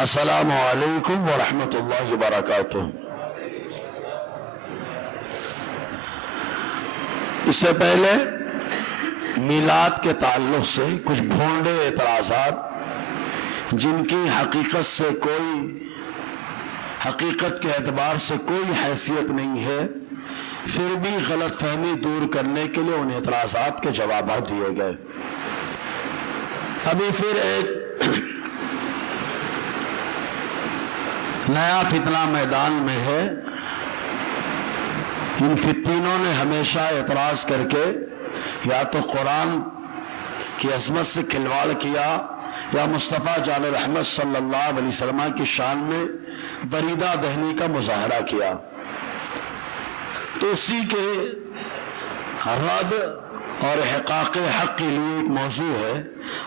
السلام علیکم ورحمۃ اللہ وبرکاتہ۔ اس سے پہلے میلاد کے تعلق سے کچھ بھونڈے اعتراضات جن کی حقیقت کے اعتبار سے کوئی حیثیت نہیں ہے، پھر بھی غلط فہمی دور کرنے کے لیے ان اعتراضات کے جوابات دیے گئے۔ ابھی پھر ایک نیا فتنہ میدان میں ہے۔ ان فتینوں نے ہمیشہ اعتراض کر کے یا تو قرآن کی عظمت سے کھلواڑ کیا یا مصطفیٰ جان رحمت صلی اللہ علیہ وسلم کی شان میں بریدہ دہنی کا مظاہرہ کیا، تو اسی کے رد اور احقاق حق کے لیے ایک موضوع ہے،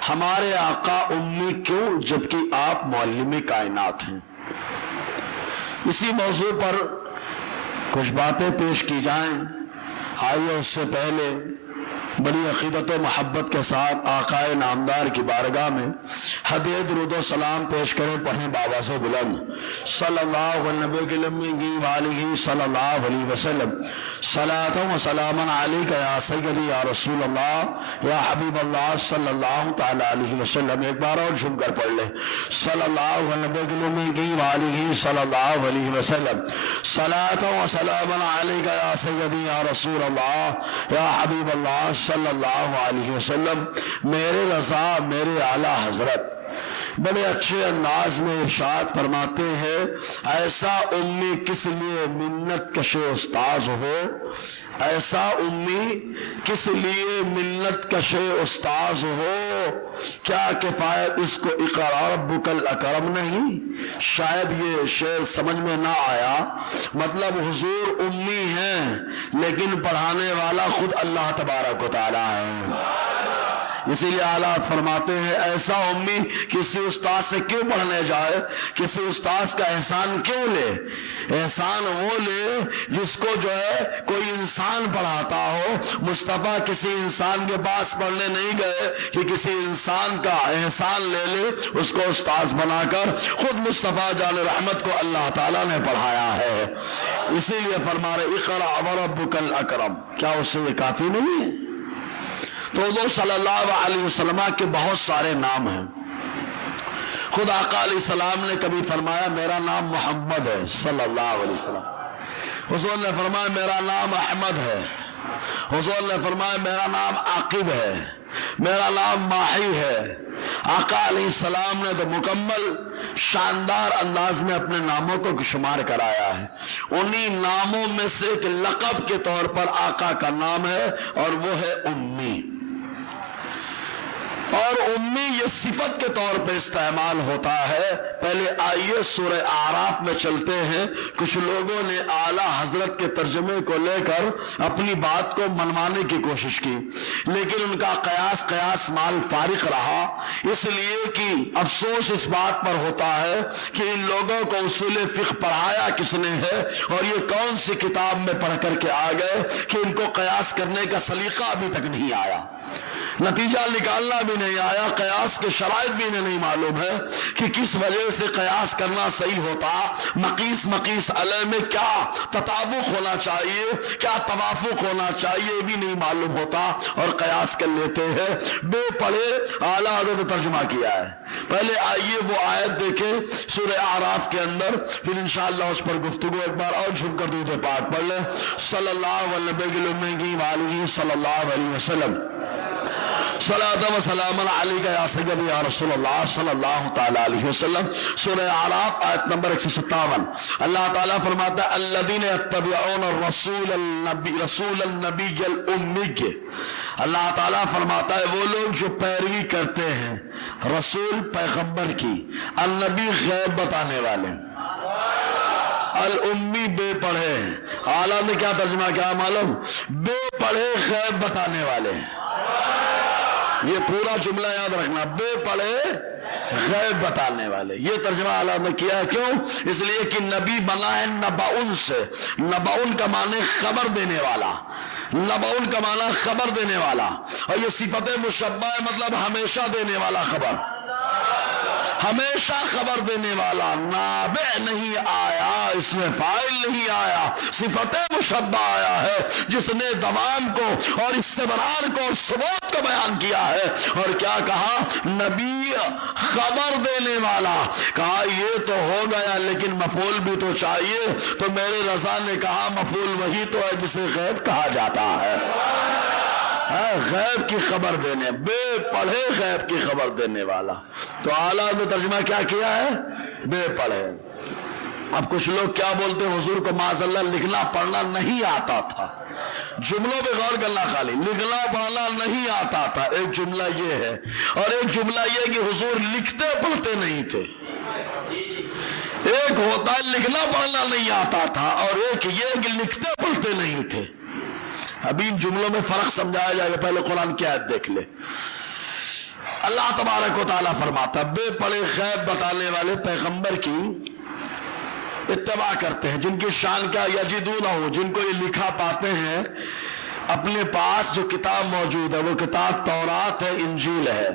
ہمارے آقا امی کیوں جبکہ آپ معلم کائنات ہیں۔ اسی موضوع پر کچھ باتیں پیش کی جائیں۔ آئیے اس سے پہلے بڑی عقیدت و محبت کے ساتھ آقا نامدار کی بارگاہ میں ہدیہ درود و سلام پیش کریں، پڑھیں باواز و بلند صلی اللہ علیہ صلی اللہ علیہ وسلم، صلاۃ و سلام علیک یا سیدی یا رسول اللہ یا حبیب اللہ صلی اللہ تعالی علیہ وسلم۔ ایک بار اور جھم کر پڑھ لیں، صلی اللہ علیہ صلی اللہ علیہ وسلم، صلاۃ و سلام علیک یا سیدی یا رسول اللہ یا حبیب اللہ صلی اللہ علیہ وسلم۔ میرے رضا میرے اعلیٰ حضرت بڑے اچھے انداز میں ارشاد فرماتے ہیں، ایسا امی کس لیے منت کش استاذ ہو، ایسا امی کس لیے منت کش استاذ ہو، کیا کفایت اس کو اقرا ربک الاکرم نہیں۔ شاید یہ شعر سمجھ میں نہ آیا، مطلب حضور امی ہیں لیکن پڑھانے والا خود اللہ تبارک و تعالی ہے۔ اسی لیے اعلیٰ فرماتے ہیں، ایسا امی کسی استاد سے کیوں پڑھنے جائے، کسی استاد کا احسان کیوں لے۔ احسان وہ لے جس کو جو ہے کوئی انسان پڑھاتا ہو۔ مصطفیٰ کسی انسان کے پاس پڑھنے نہیں گئے کہ کسی انسان کا احسان لے لے، اس کو استاد بنا کر خود مصطفیٰ جان رحمت کو اللہ تعالیٰ نے پڑھایا ہے۔ اسی لیے فرما رہے اقرأ وربک الاکرم، کیا اس سے یہ کافی نہیں ہے؟ تو حضور صلی اللہ علیہ وسلم کے بہت سارے نام ہیں۔ خود آقا علیہ السلام نے کبھی فرمایا میرا نام محمد ہے صلی اللہ علیہ وسلم، حضور نے فرمایا میرا نام احمد ہے، حضور نے فرمایا میرا نام عاقب ہے، میرا نام ماہی ہے۔ آقا علیہ السلام نے تو مکمل شاندار انداز میں اپنے ناموں کو شمار کرایا ہے۔ انہی ناموں میں سے ایک لقب کے طور پر آقا کا نام ہے اور وہ ہے امی۔ اور امی یہ صفت کے طور پہ استعمال ہوتا ہے۔ پہلے آئیے سورہ اعراف میں چلتے ہیں۔ کچھ لوگوں نے اعلیٰ حضرت کے ترجمے کو لے کر اپنی بات کو منوانے کی کوشش کی، لیکن ان کا قیاس مال فارغ رہا، اس لیے کہ افسوس اس بات پر ہوتا ہے کہ ان لوگوں کو اصول فقہ پڑھایا کس نے ہے، اور یہ کون سی کتاب میں پڑھ کر کے آ گئے کہ ان کو قیاس کرنے کا سلیقہ ابھی تک نہیں آیا، نتیجہ نکالنا بھی نہیں آیا، قیاس کے شرائط بھی انہیں نہیں معلوم ہے کہ کس وجہ سے قیاس کرنا صحیح ہوتا، مقیس علیہ میں کیا تطابق ہونا چاہیے، کیا توافق ہونا چاہیے بھی نہیں معلوم ہوتا، اور قیاس کر لیتے ہیں بے پڑھے۔ اعلیٰ حضرت نے ترجمہ کیا ہے۔ پہلے آئیے وہ آیت دیکھیں سورہ اعراف کے اندر، پھر انشاءاللہ اس پر گفتگو ایک بار اور جھک کر درود پاک پڑھ لیں، صلی اللہ علیہ صلی اللہ علیہ وسلم، صلاۃ و سلام علیک یا سیدی یا رسول اللہ صلی اللہ تعالی علیہ وسلم۔ سورہ اعراف آیت نمبر 157، اللہ تعالیٰ فرماتا ہے الذین یتبعون رسول النبی الامی۔ اللہ تعالیٰ فرماتا ہے وہ لوگ جو پیروی کرتے ہیں رسول پیغمبر کی، النبی غیب بتانے والے، الامی بے پڑھے۔ اعلیٰ نے کیا ترجمہ کیا معلوم؟ بے پڑھے غیب بتانے والے۔ یہ پورا جملہ یاد رکھنا، بے پڑھے غیب بتانے والے، یہ ترجمہ اعلیٰ نے کیا ہے۔ کیوں؟ اس لیے کہ نبی بنا ہے نبعن سے، نبعن کا معنی خبر دینے والا، نبعن کا معنی خبر دینے والا، اور یہ صفت مشبہ ہے، مطلب ہمیشہ دینے والا خبر، ہمیشہ خبر دینے والا، نابع نہیں آیا، اس میں فاعل نہیں آیا، صفت مشبہ آیا ہے، جس نے دوام کو اور استمرار کو اور ثبوت کو بیان کیا ہے۔ اور کیا کہا؟ نبی خبر دینے والا۔ کہا یہ تو ہو گیا لیکن مفعول بھی تو چاہیے، تو میرے رضا نے کہا مفعول وہی تو ہے جسے غیب کہا جاتا ہے، غیب کی خبر دینے، بے پڑھے غیب کی خبر دینے والا۔ تو اعلیٰ نے ترجمہ کیا کیا ہے؟ بے پڑھے۔ اب کچھ لوگ کیا بولتے ہیں، حضور کو معاذ اللہ لکھنا پڑھنا نہیں آتا تھا۔ جملوں پہ غور کرنا، خالی لکھنا پڑھنا نہیں آتا تھا، ایک جملہ یہ ہے، اور ایک جملہ یہ کہ حضور لکھتے پڑھتے نہیں تھے۔ ایک ہوتا ہے لکھنا پڑھنا نہیں آتا تھا، اور ایک یہ کہ لکھتے پڑھتے نہیں تھے۔ ابھی ان جملوں میں فرق سمجھایا جائے گا، پہلے قرآن کی آیت دیکھ لے۔ اللہ تبارک و تعالیٰ فرماتا، بے پڑھے غیب بتانے والے پیغمبر کی اتباع کرتے ہیں، جن کی شان کیا، یجدونہ، جن کو یہ لکھا پاتے ہیں اپنے پاس جو کتاب موجود ہے، وہ کتاب تورات ہے، انجیل ہے۔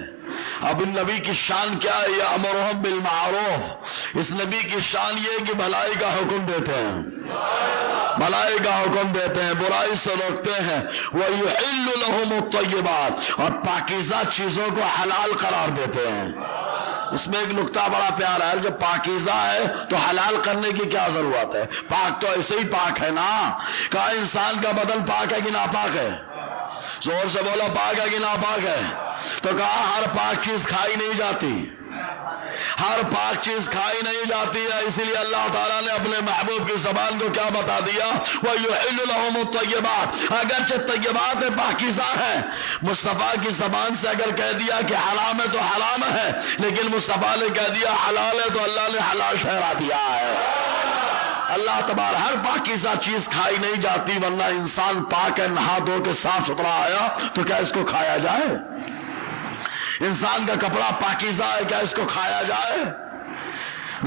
اب ان نبی کی شان کیا ہے؟ یامرہم بالمعروف، اس نبی کی شان یہ ہے کہ بھلائی کا حکم دیتے ہیں، بھلائی کا حکم دیتے ہیں، برائی سے روکتے ہیں، وَيُحِلُّ لَهُمُ الطَّيِّبَاتِ، اور پاکیزہ چیزوں کو حلال قرار دیتے ہیں۔ اس میں ایک نقطہ بڑا پیارا ہے، جب پاکیزہ ہے تو حلال کرنے کی کیا ضرورت ہے؟ پاک تو ایسے ہی پاک ہے نا۔ کہا انسان کا بدن پاک ہے کہ ناپاک ہے؟ زور سے بولا، پاک ہے کہ ناپاک ہے؟ تو کہا ہر پاک چیز کھائی نہیں جاتی، ہر پاک چیز کھائی نہیں جاتی ہے، اسی لیے اللہ تعالیٰ نے اپنے محبوب کی زبان کو کیا بتا دیا؟ وَيُحِلُّ لَهُمُ الطَّيِّبَاتِ، اگرچہ طیبات پاکیزہ ہے، مصطفیٰ کی زبان سے اگر کہہ دیا کہ حرام ہے تو حرام ہے، لیکن مصطفیٰ نے کہہ دیا حلال ہے تو اللہ نے حلال ٹھہرا دیا ہے۔ اللہ تبارک، ہر پاکیزہ چیز کھائی نہیں جاتی، ورنہ انسان پاک ہے، نہا دھو کے صاف ستھرا آیا تو کیا اس کو کھایا جائے؟ انسان کا کپڑا پاکیزہ ہے، کیا اس کو کھایا جائے؟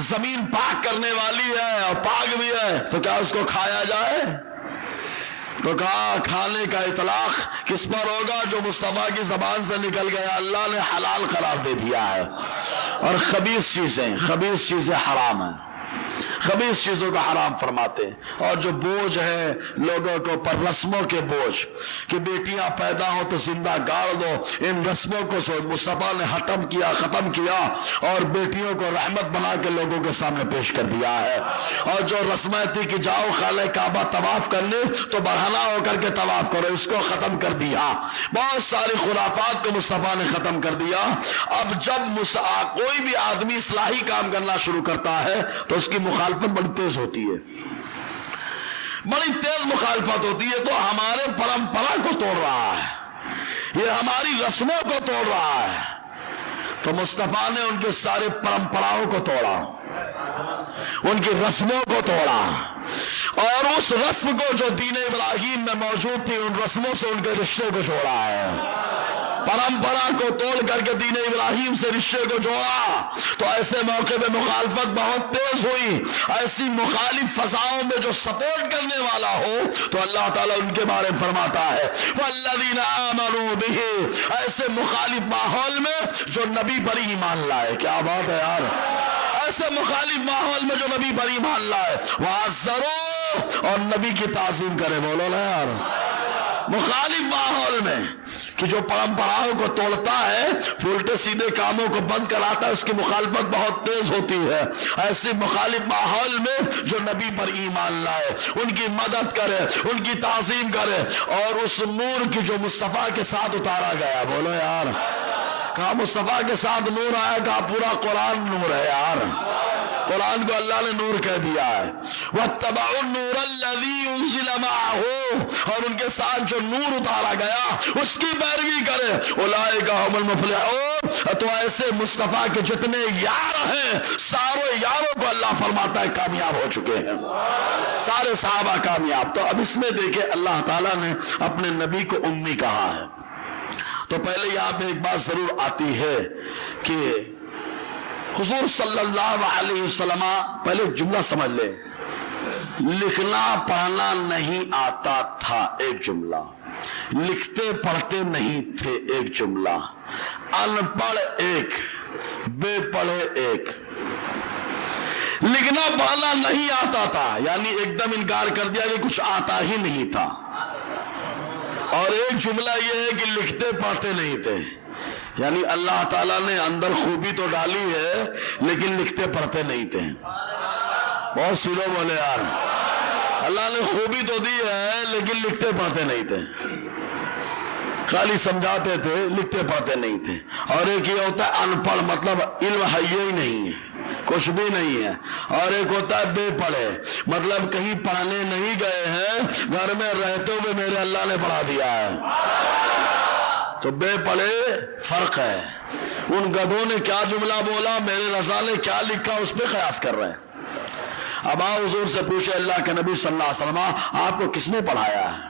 زمین پاک کرنے والی ہے اور پاک بھی ہے، تو کیا اس کو کھایا جائے؟ تو کہا کھانے کا اطلاق کس پر ہوگا؟ جو مصطفیٰ کی زبان سے نکل گیا، اللہ نے حلال قرار دے دیا ہے۔ اور خبیث چیزیں حرام ہیں، خبیث چیزوں کا حرام فرماتے ہیں۔ اور جو بوجھ ہے لوگوں کو پر، رسموں کے بوجھ، کہ بیٹیاں پیدا ہو تو زندہ گاڑ دو، ان رسموں کو مصطفیٰ نے ختم کیا اور بیٹیوں کو رحمت بنا کے لوگوں کے سامنے پیش کر دیا ہے۔ اور جو رسمیں تھی کہ جاؤ خانہ کعبہ طواف کرنے تو برہنہ ہو کر کے طواف کرو، اس کو ختم کر دیا۔ بہت ساری خرافات کو مصطفیٰ نے ختم کر دیا۔ اب جب کوئی بھی آدمی اصلاحی کام کرنا شروع کرتا ہے تو اس کی مخالفت بڑی تیز ہوتی ہے، بڑی تیز مخالفت ہوتی ہے۔ تو ہمارے پرمپرا کو توڑ رہا ہے، یہ ہماری رسموں کو توڑ رہا ہے۔ تو مصطفیٰ نے ان کے سارے پرمپراؤں کو توڑا، ان کی رسموں کو توڑا، اور اس رسم کو جو دین ابراہیم میں موجود تھی، ان رسموں سے ان کے رشتے کو جوڑا ہے۔ پرمپرا کو توڑ کر کے دین ابراہیم سے رشتے کو جوڑا، تو ایسے موقع پہ مخالفت بہت تیز ہوئی۔ ایسی مخالف فضاؤں میں جو سپورٹ کرنے والا ہو تو اللہ تعالیٰ ان کے بارے میں فرماتا ہے وَالَّذِينَ آمَنُوا بِهِ، ایسے مخالف ماحول میں جو نبی پر ایمان لائے۔ کیا بات ہے یار، ایسے مخالف ماحول میں جو نبی پر ایمان لائے، وَعَزَّرُوا، اور نبی کی تعظیم کرے۔ بولو نا یار، مخالف ماحول میں کہ جو پرمپراؤں کو توڑتا ہے، الٹے سیدھے کاموں کو بند کراتا ہے، اس کی مخالفت بہت تیز ہوتی ہے۔ ایسے مخالف ماحول میں جو نبی پر ایمان لائے، ان کی مدد کرے، ان کی تعظیم کرے، اور اس نور کی جو مصطفیٰ کے ساتھ اتارا گیا۔ بولو یار، کہا مصطفیٰ کے ساتھ نور آیا، کہا پورا قرآن نور ہے یار، قرآن کو اللہ نے نور کہہ دیا ہے۔ وَاتَّبَعُوا النُّورَ الَّذِي أُنزِلَ مَعَهُ، اور ان کے ساتھ جو نور اتارا گیا اس کی پیروی کرے۔ أُولَٰئِكَ هُمُ الْمُفْلِحُونَ، تو ایسے مصطفیٰ کے جتنے یار ہیں، سارے یاروں کو اللہ فرماتا ہے کامیاب ہو چکے ہیں، سارے صحابہ کامیاب۔ تو اب اس میں دیکھیں اللہ تعالیٰ نے اپنے نبی کو امی کہا ہے، تو پہلے یہاں پہ ایک بات ضرور آتی ہے کہ حضور صلی اللہ علیہ وسلم، پہلے جملہ سمجھ لیں، لکھنا پڑھنا نہیں آتا تھا، ایک جملہ، لکھتے پڑھتے نہیں تھے، ایک جملہ، ان پڑھ ایک، بے پڑھے ایک، لکھنا پڑھنا نہیں آتا تھا، یعنی ایک دم انکار کر دیا کہ کچھ آتا ہی نہیں تھا، اور ایک جملہ یہ ہے کہ لکھتے پڑھتے نہیں تھے، یعنی اللہ تعالیٰ نے اندر خوبی تو ڈالی ہے لیکن لکھتے پڑھتے نہیں تھے۔ بہت سی لوگ بولے یار اللہ نے خوبی تو دی ہے لیکن لکھتے پڑھتے نہیں تھے، خالی سمجھاتے تھے لکھتے پڑھتے نہیں تھے۔ اور ایک یہ ہوتا ہے ان پڑھ، مطلب علم ہے ہی نہیں ہے، کچھ بھی نہیں ہے، اور ایک ہوتا ہے بے پڑھے، مطلب کہیں پڑھنے نہیں گئے ہیں، گھر میں رہتے ہوئے میرے اللہ نے پڑھا دیا ہے۔ تو بے پڑھے فرق ہے۔ ان گدھوں نے کیا جملہ بولا، میرے رضا نے کیا لکھا، اس پہ قیاس کر رہے ہیں۔ اب آپ حضور سے پوچھے اللہ کے نبی صلی اللہ علیہ وسلم آپ کو کس نے پڑھایا ہے؟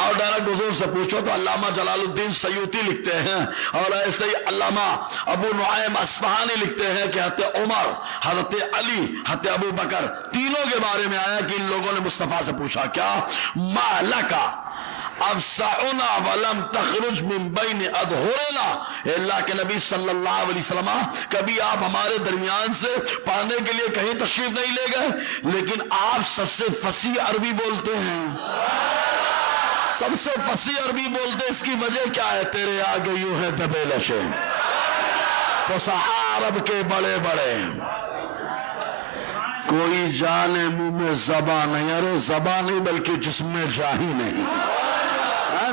اور ڈائریکٹ حضور سے پوچھو تو علامہ جلال الدین سیوطی لکھتے ہیں، اور ایسے ہی علامہ ابو نعیم اصفہانی لکھتے ہیں کہ حضرت عمر، حضرت علی، حضرت ابو بکر تینوں کے بارے میں آیا کہ ان لوگوں نے مصطفیٰ سے پوچھا کیا ما لکا افسعنا ولم تخرج من بین اظہرنا، اللہ کے نبی صلی اللہ علیہ وسلم کبھی آپ ہمارے درمیان سے پڑھنے کے لیے کہیں تشریف نہیں لے گئے، لیکن آپ سب سے فصیح عربی بولتے ہیں، سب سے فصیح عربی بولتے، اس کی وجہ کیا ہے؟ تیرے آگے یوں ہے دبے لشے، فصحاء عرب کے بڑے بڑے، کوئی جانے منہ میں زبان نہیں، ارے زبان نہیں بلکہ جسم میں جا ہی نہیں،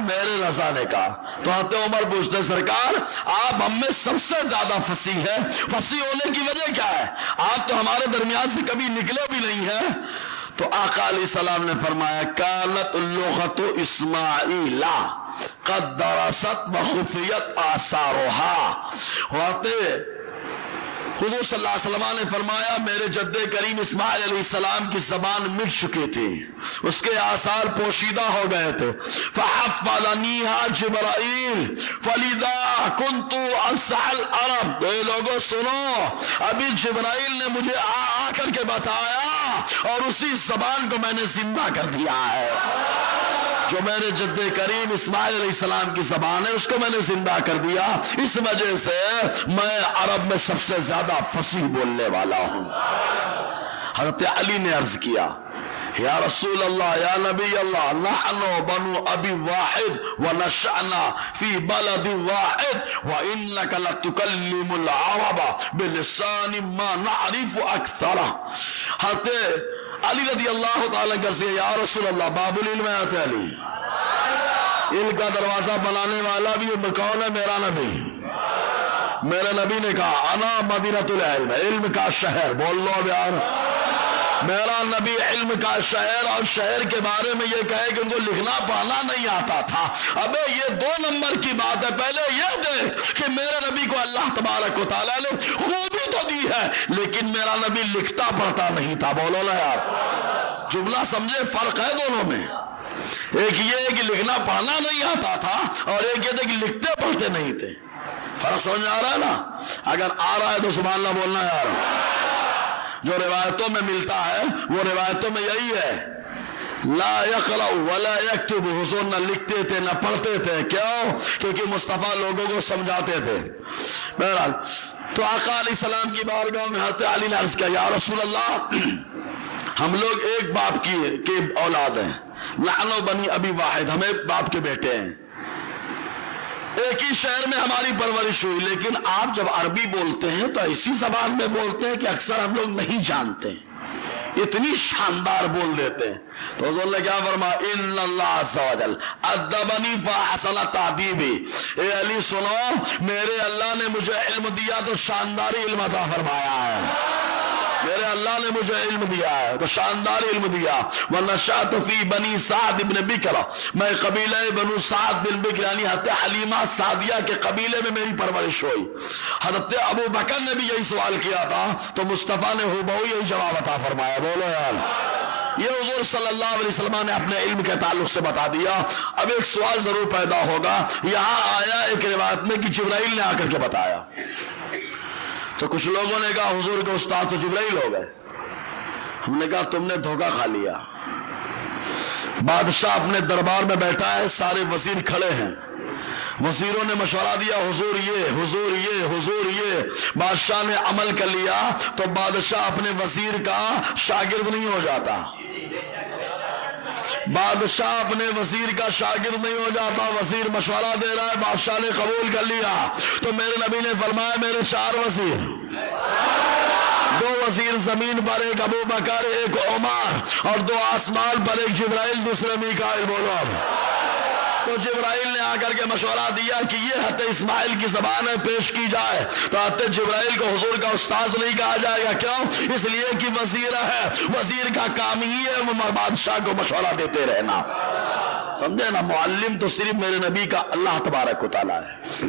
میرے رضا نے کہا۔ تو حضرت عمر پوچھتے سرکار آپ ہم میں سب سے زیادہ فصیح ہے، فصیح ہونے کی وجہ کیا ہے؟ آپ تو ہمارے درمیان سے کبھی نکلے بھی نہیں ہیں۔ تو آقا علیہ السلام نے فرمایا کانت اللغت اسماعیل قد درست وخفیت آثارها، حضور صلی اللہ علیہ وسلم نے فرمایا میرے جد کریم اسماعیل علیہ السلام کی زبان مٹ چکی تھی، اس کے آثار پوشیدہ ہو گئے تھے، فحفظنیها جبرائیل فلذا كنت اسع العرب، تو یہ لوگوں سنو، ابھی جبرائیل نے مجھے آ کر کے بتایا اور اسی زبان کو میں نے زندہ کر دیا ہے، جو میرے جد کریم اسماعیل علیہ السلام کی زبان ہے اس کو میں نے زندہ کر دیا، اس وجہ سے میں عرب میں سب سے زیادہ فصیح بولنے والا ہوں۔ حضرت علی نے عرض کیا یا رسول اللہ یا نبی اللہ نحن بنو ابی واحد ونشأنا فی بلد واحد وانک لتکلم العرب بلسان ما نعرف اکثرہ۔ حضرت علی رضی اللہ تعالیٰ سے یا رسول اللہ باب العلم آتے علی، علم کا دروازہ بنانے والا بھی کون ہے؟ میرا نبی۔ میرے نبی نے کہا انا مدینۃ العلم، علم کا شہر، بول لو اب یار، میرا نبی علم کا شہر، اور شہر کے بارے میں یہ کہے کہ ان کو لکھنا پڑھنا نہیں آتا تھا۔ ابے یہ 2 نمبر کی بات ہے، پہلے یہ دیکھ کہ میرے نبی کو اللہ تبارک و تعالیٰ نے خوبی تو دی ہے لیکن میرا نبی لکھتا پڑھتا نہیں تھا۔ بولو نا یار، جملہ سمجھے، فرق ہے دونوں میں، ایک یہ ہے کہ لکھنا پڑھنا نہیں آتا تھا اور ایک یہ تھے کہ لکھتے پڑھتے نہیں تھے۔ فرق سمجھ آ رہا ہے نا؟ اگر آ رہا ہے تو سبحان اللہ بولنا یار۔ جو روایتوں میں ملتا ہے وہ روایتوں میں یہی ہے لا یقرأ ولا یکتب، حضور نہ لکھتے تھے نہ پڑھتے تھے، کیوں؟ کیونکہ مصطفیٰ لوگوں کو سمجھاتے تھے۔ بہرحال تو آقا علیہ السلام کی بارگاہ میں حضرت علی نے عرض کیا یا رسول اللہ ہم لوگ ایک باپ کی اولاد ہیں، نحن بنی ابی واحد، ہم ایک باپ کے بیٹے ہیں، ایک ہی شہر میں ہماری پرورش ہوئی، لیکن آپ جب عربی بولتے ہیں تو ایسی زبان میں بولتے ہیں کہ اکثر ہم لوگ نہیں جانتے، اتنی شاندار بول دیتے ہیں۔ تو حضور نے کیا فرمایا ان اللہ عز و جل ادبنی فاحسن تعدیبی، اے علی سنو، میرے اللہ نے مجھے علم دیا تو شانداری علم عطا فرمایا ہے، میرے اللہ نے مجھے علم دیا ہے تو شاندار علم دیا۔ وَنَشَأْتُ فِي بَنِي سَعْدِ بن بکر، میں قبیلہ بنو سعد بن بکر یعنی حضرت حلیمہ سعدیہ کے قبیلے میں میری پرورش ہوئی۔ حضرت ابو بکر نے بھی یہی سوال کیا تھا تو مصطفیٰ نے ہو یہی جواب عطا فرمایا۔ بولو یار، یہ حضور صلی اللہ علیہ وسلم نے اپنے علم کے تعلق سے بتا دیا۔ اب ایک سوال ضرور پیدا ہوگا، یہاں آیا ایک روایت میں کہ جبرائیل نے آ کر کے بتایا، تو کچھ لوگوں نے کہا حضور کے استاد تو جبرائیل ہو گئے۔ ہم نے کہا تم نے دھوکہ کھا لیا، بادشاہ اپنے دربار میں بیٹھا ہے، سارے وزیر کھڑے ہیں، وزیروں نے مشورہ دیا حضور یہ حضور یہ حضور یہ، بادشاہ نے عمل کر لیا تو بادشاہ اپنے وزیر کا شاگرد نہیں ہو جاتا، بادشاہ اپنے وزیر کا شاگرد نہیں ہو جاتا۔ وزیر مشورہ دے رہا ہے، بادشاہ نے قبول کر لیا تو میرے نبی نے فرمایا میرے 4 وزیر، 2 وزیر زمین پر، ایک ابو بکر ایک عمر، اور 2 آسمان پر، ایک جبرائیل دوسرے میکائیل۔ بولو اب۔ تو جبرائیل نے آ کر کے مشورہ دیا کہ یہ حضرت اسماعیل کی زبان میں پیش کی جائے، تو حضرت جبرائیل کو حضور کا استاذ نہیں کہا جائے گا، کیوں؟ اس لیے کہ وزیر ہے، وزیر کا کام ہی ہے وہ بادشاہ کو مشورہ دیتے رہنا، سمجھے نا؟ معلم تو صرف میرے نبی کا اللہ تبارک و تعالیٰ ہے،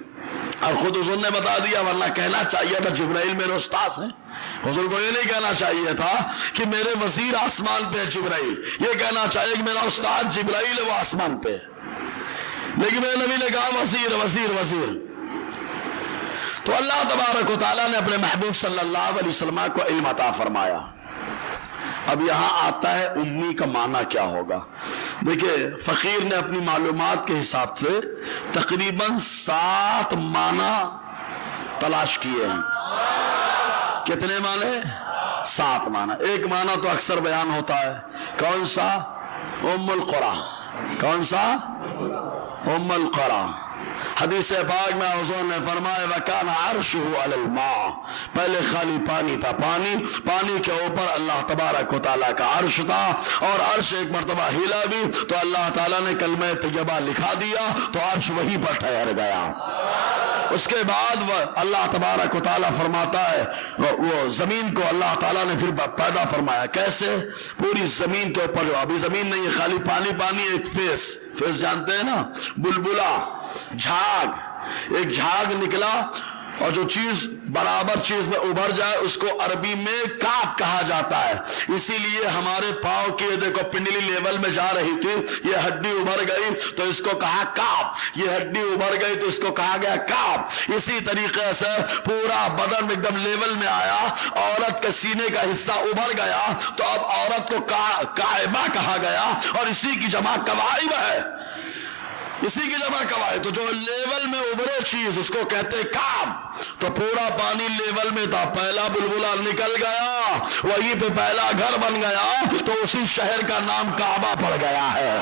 اور خود حضور نے بتا دیا، ورنہ کہنا چاہیے تھا جبرائیل میرے استاذ ہیں، حضور کو یہ نہیں کہنا چاہیے تھا کہ میرے وزیر آسمان پہ ہے جبرائیل، یہ کہنا چاہیے کہ میرا استاد جبرائیل ہے وہ آسمان پہ ہے، لیکن میرے نبی نے کہا وزیر وزیر وزیر۔ تو اللہ تبارک و تعالیٰ نے اپنے محبوب صلی اللہ علیہ وسلم کو علم عطا فرمایا۔ اب یہاں آتا ہے امی کا معنی کیا ہوگا۔ دیکھیں فقیر نے اپنی معلومات کے حساب سے تقریباً 7 معنی تلاش کیے ہیں۔ کتنے معنی؟ 7 معنی۔ ایک معنی تو اکثر بیان ہوتا ہے، کون سا؟ ام القرآن۔ کون سا؟ ام القرآن۔ حدیث پاک میں حضور نے فرمایا وَكَانَ عَرْشُهُ عَلَى الْمَاءِ، پہلے خالی پانی تھا، پانی کے اوپر اللہ تبارک و تعالیٰ کا عرش تھا، اور عرش ایک مرتبہ ہلا بھی تو اللہ تعالیٰ نے کلمہ طیبہ لکھا دیا تو عرش وہیں پر ٹھہر گیا۔ اس کے بعد اللہ تبارک و تعالیٰ فرماتا ہے وہ زمین کو اللہ تعالیٰ نے پھر پیدا فرمایا، کیسے؟ پوری زمین کے اوپر، جو ابھی زمین نہیں ہے، خالی پانی، ایک فیس جانتے ہیں نا، بلبلا، جھاگ، ایک جھاگ نکلا، اور جو چیز برابر چیز میں ابھر جائے اس کو عربی میں کاپ کہا جاتا ہے۔ اسی لیے ہمارے پاؤں کی دیکھو پنڈلی لیول میں جا رہی تھی، یہ ہڈی ابھر گئی تو اس کو کہا کاپ، یہ ہڈی ابھر گئی تو اس کو کہا گیا کاپ۔ اسی طریقے سے پورا بدن ایک دم لیول میں آیا، عورت کے سینے کا حصہ ابھر گیا تو اب عورت کو کائبہ کہا گیا، اور اسی کی جمع کوائب ہے، اسی کی جمع کوائب۔ تو جو لیول میں ابھرے چیز اس کو کہتے کعب۔ تو پورا پانی لیول میں تھا، پہلا بلبلا نکل گیا، وہیں پہ پہلا گھر بن گیا، تو اسی شہر کا نام کعبہ پڑ گیا ہے،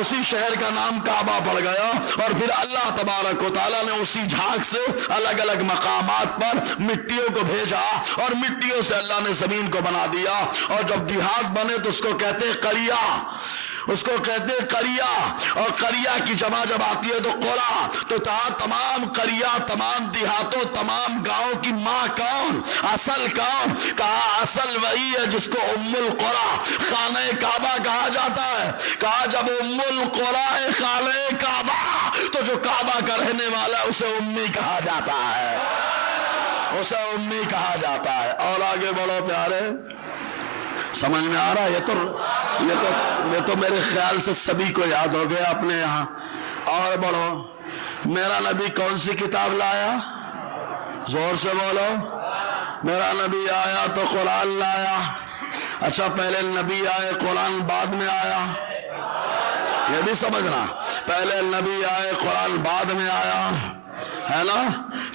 اسی شہر کا نام کعبہ پڑ گیا۔ اور پھر اللہ تبارک و تعالیٰ نے اسی جھاگ سے الگ الگ مقامات پر مٹیوں کو بھیجا، اور مٹیوں سے اللہ نے زمین کو بنا دیا، اور جب دیہات بنے تو اس کو کہتے قریہ، اس کو کہتے قریہ، اور قریہ کی جمع جب آتی ہے تو قرا۔ تو تمام قریہ، تمام دیہاتوں، تمام گاؤں کی ماں کون؟ اصل کون؟ کہا اصل وہی ہے جس کو ام القرا خانہ کعبہ کہا جاتا ہے۔ کہا جب ام القرا ہے خانہ کعبہ تو جو کعبہ کا رہنے والا ہے اسے امی کہا جاتا ہے، اسے امی کہا جاتا ہے۔ اور آگے بڑھو پیارے، سمجھ میں آ رہا ہے؟ یہ تو میرے خیال سے سبھی کو یاد ہو گیا اپنے یہاں۔ اور بڑھو، میرا نبی کون سی کتاب لایا؟ زور سے بولو۔ میرا نبی آیا تو قرآن لایا۔ اچھا، پہلے نبی آئے قرآن بعد میں آیا، یہ بھی سمجھنا، پہلے نبی آئے قرآن بعد میں آیا، ہے نا؟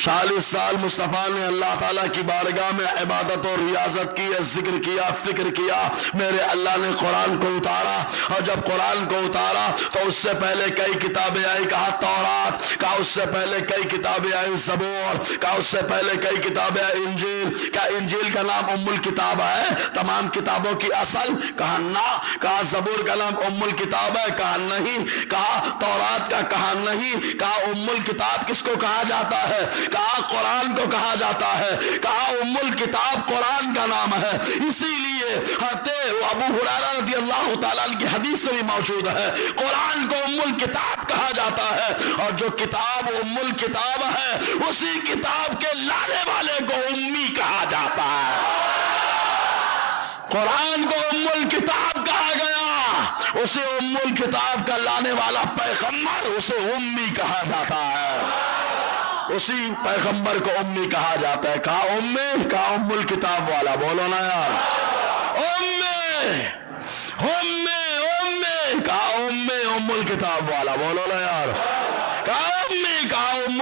40 سال مصطفیٰ نے اللہ تعالیٰ کی بارگاہ میں عبادت اور ریاضت کی، ذکر کیا، فکر کیا، میرے اللہ نے قرآن کو اتارا، اور جب قرآن کو اتارا تو اس سے پہلے کئی کتابیں آئی، کہا تورات، کہا اس سے پہلے کئی کتابیں آئی زبور، کہا اس سے پہلے کئی کتابیں آئی انجیل، کہا انجیل کا نام ام الکتاب ہے تمام کتابوں کی اصل، کہا نہ، کہا زبور کا نام ام الکتاب ہے، کہا نہیں، کہا تورات کا، کہا نہیں، کہا ام الکتاب کس کو کہا جاتا ہے؟ کہا قرآن کو کہا جاتا ہے، کہا ام الکتاب قرآن کا نام ہے۔ اسی لیے حضرت ابو ہریرہ رضی اللہ تعالیٰ عنہ کی حدیث سے بھی موجود ہے، قرآن کو ام الکتاب کہا جاتا ہے، اور جو کتاب ام الکتاب ہے اسی کتاب کے لانے والے کو امی کہا جاتا ہے۔ قرآن کو ام الکتاب کہا گیا، اسے ام الکتاب کا لانے والا پیغمبر اسے امی کہا جاتا ہے، اسی پیغمبر کو امی کہا جاتا ہے۔ کہا امی، کہا ام الکتاب والا، بولو نا یار، امی امی امی، کہا امی ام الکتاب والا، بولو نا یار، کہا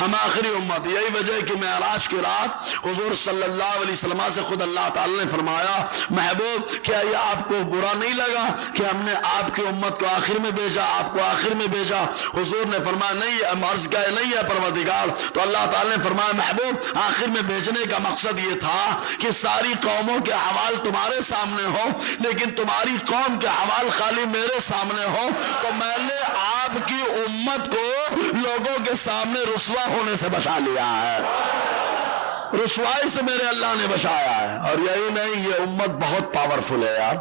ہم آخری امت. یہی وجہ ہے کہ معراج کی رات حضور صلی اللہ علیہ وسلم سے خود اللہ تعالی نے فرمایا محبوب کیا یہ آپ کو برا نہیں لگا کہ ہم نے آپ کی امت کو آخر میں بھیجا, آپ کو آخر میں بھیجا؟ حضور نے فرمایا نہیں, عرض کیا نہیں ہے پروردگار. تو اللہ تعالی نے فرمایا محبوب آخر میں بھیجنے کا مقصد یہ تھا کہ ساری قوموں کے احوال تمہارے سامنے ہو, لیکن تمہاری قوم کے احوال خالی میرے سامنے ہو. تو میں نے آپ کی امت کو لوگوں کے سامنے رسوا ہونے سے بچا لیا ہے, رسوائی سے میرے اللہ نے بچایا ہے. اور یہی نہیں, یہ امت بہت پاورفل ہے یار,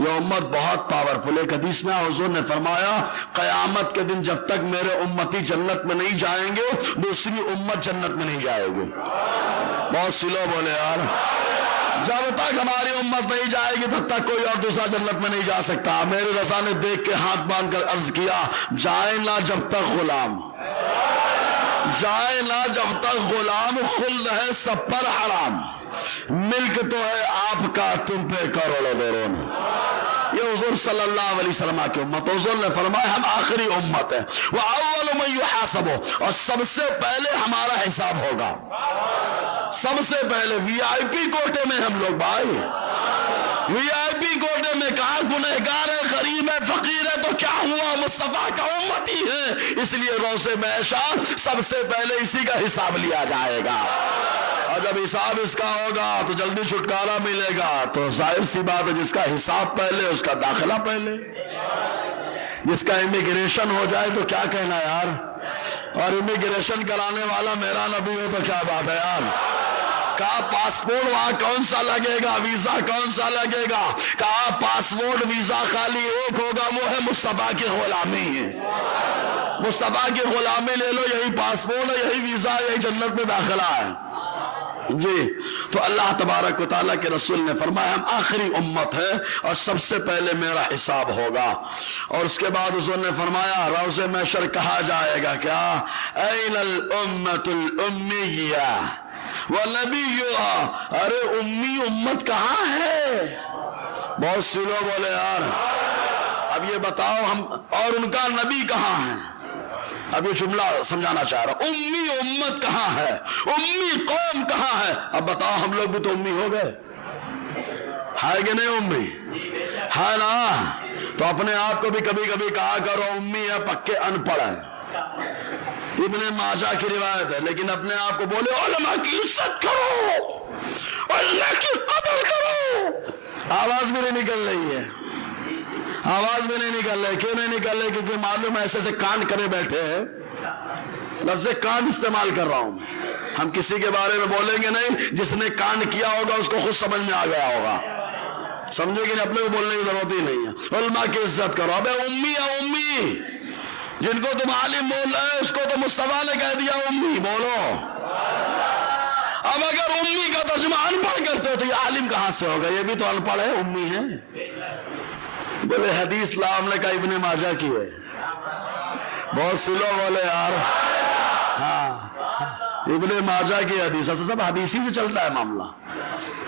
یہ امت بہت پاورفل ہے. حدیث میں حضور نے فرمایا قیامت کے دن جب تک میرے امتی جنت میں نہیں جائیں گے دوسری امت جنت میں نہیں جائے گی. بہت سی لوگ بولے یار جب تک ہماری امت نہیں جائے گی تب تک کوئی اور دوسرا جنت میں نہیں جا سکتا. میرے رضا نے دیکھ کے ہاتھ باندھ کر عرض کیا جائے نہ جب تک غلام, جائے نہ جب تک غلام, خلد ہے سب پر حرام, ملک تو ہے آپ کا تم پہ کروڑوں درون. یہ حضور صلی اللہ علیہ وسلم کی امت. حضور نے فرمایا ہم آخری امت ہے. وَأَوَّلُ مَن يُحَاسَبُ, اور سب سے پہلے ہمارا حساب ہوگا, سب سے پہلے وی آئی پی کوٹے میں ہم لوگ بھائی, وی آئی پی کوٹے میں. کہاں گنہگار ہے, غریب ہے, فقیر ہے, تو کیا ہوا مصطفیٰ کا امتی ہے, اس لیے روزے محشر سب سے پہلے اسی کا حساب لیا جائے گا. اور جب حساب اس کا ہوگا تو جلدی چھٹکارا ملے گا. تو ظاہر سی بات ہے جس کا حساب پہلے اس کا داخلہ پہلے, جس کا امیگریشن ہو جائے تو کیا کہنا یار, اور امیگریشن کرانے والا میرا نبی ہو تو کیا بات ہے یار. کہا پاسپورٹ وہاں کون سا لگے گا, ویزا کون سا لگے گا, کہا پاسپورٹ ویزا خالی ایک ہوگا, وہ ہے مصطفیٰ کی غلامی ہے. مصطفیٰ کی غلامی لے لو, یہی پاسپورٹ ہے, یہی ویزا, یہی جنت میں داخلہ ہے جی. تو اللہ تبارک و تعالیٰ کے رسول نے فرمایا ہم آخری امت ہے اور سب سے پہلے میرا حساب ہوگا. اور اس کے بعد حضور نے فرمایا روز محشر کہا جائے گا کیا, این الامت الامیہ وَنَبِيُّهَا, ارے امی امت کہاں ہے. بہت سے لوگ بولے یار اب یہ بتاؤ ہم, اور ان کا نبی کہاں ہے. اب یہ جملہ سمجھانا چاہ رہا ہوں, امی امت کہاں ہے, امی قوم کہاں ہے. اب بتاؤ ہم لوگ بھی تو امی ہو گئے, ہے کہ نہیں امی, ہے نا. تو اپنے آپ کو بھی کبھی کبھی کہا کرو امی ہے, پکے ان پڑھ ہے. ابن ماجہ کی روایت ہے, لیکن اپنے آپ کو بولے علماء کی عزت کرو, اللہ کی قدر کرو. آواز بھی نہیں نکل رہی ہے, آواز بھی نہیں نکل رہی. کیوں نہیں نکل رہی, کیونکہ معلوم ہے ایسے سے کانڈ کرے بیٹھے ہیں. لفظ کانڈ استعمال کر رہا ہوں. ہم کسی کے بارے میں بولیں گے نہیں, جس نے کانڈ کیا ہوگا اس کو خود سمجھ میں آ گیا ہوگا, سمجھے کہ اپنے کو بولنے کی ضرورت ہی نہیں ہے. علماء کی عزت کرو. ابے امی ہے امی, جن کو تم عالم بول رہے ہیں اس کو تو مصطفیٰ نے کہہ دیا امی, بولو. اب اگر امی کا ترجمہ ان پڑھ کرتے ہو تو یہ عالم کہاں سے ہوگا, یہ بھی تو ان پڑھ ہے, امی ہے. بولے حدیث لا, ہم نے کہا ابن ماجہ کی ہے. بہت سے لوگ بولے یار ہاں ابن ماجہ کی حدیث, سب حدیثی سے چلتا ہے معاملہ,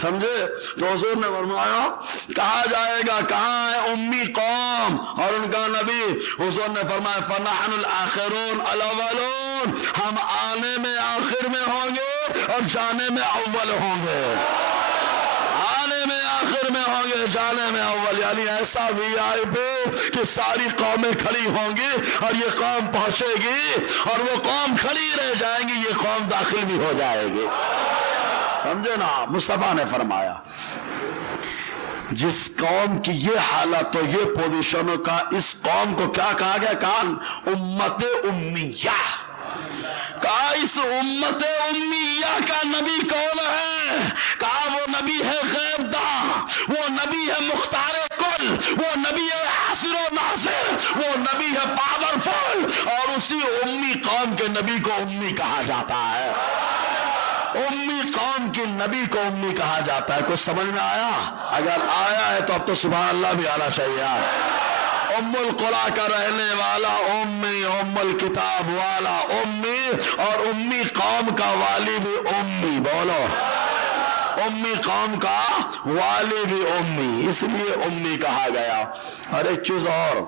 سمجھے. تو حضور نے فرمایا کہا جائے گا کہاں ہے امی قوم اور ان کا نبی. حضور نے فرمایا فنحن الاخرون الاولون, ہم آنے میں آخر میں ہوں گے اور جانے میں اول ہوں گے. آنے میں آخر میں ہوں گے, جانے میں اول, یعنی ایسا وی آئی پی کہ ساری قومیں کھڑی ہوں گی اور یہ قوم پہنچے گی اور وہ قوم کھڑی رہ جائیں گی, یہ قوم داخل بھی ہو جائے گی. سمجھے نا. مصطفیٰ نے فرمایا جس قوم کی یہ حالت اور یہ پوزیشنوں کا, اس قوم کو کیا کہا گیا, کان امت امیہ. کہا اس امت امیہ کا نبی کون ہے, کہا وہ نبی ہے غیب داں, وہ نبی ہے مختار کل, وہ نبی ہے حاصر و ناصر, وہ نبی ہے پاورفل. اور اسی امی قوم کے نبی کو امی کہا جاتا ہے. امی قوم کی نبی کو امی کہا جاتا ہے. کچھ سمجھ میں آیا؟ اگر آیا ہے تو اب تو سبحان اللہ بھی آنا چاہیے. ام القرآ کا رہنے والا امی, ام الکتاب والا امی, اور امی قوم کا والی بھی امی. بولو امی قوم کا والی بھی امی, اس لیے امی کہا گیا. اور ایک چیز اور,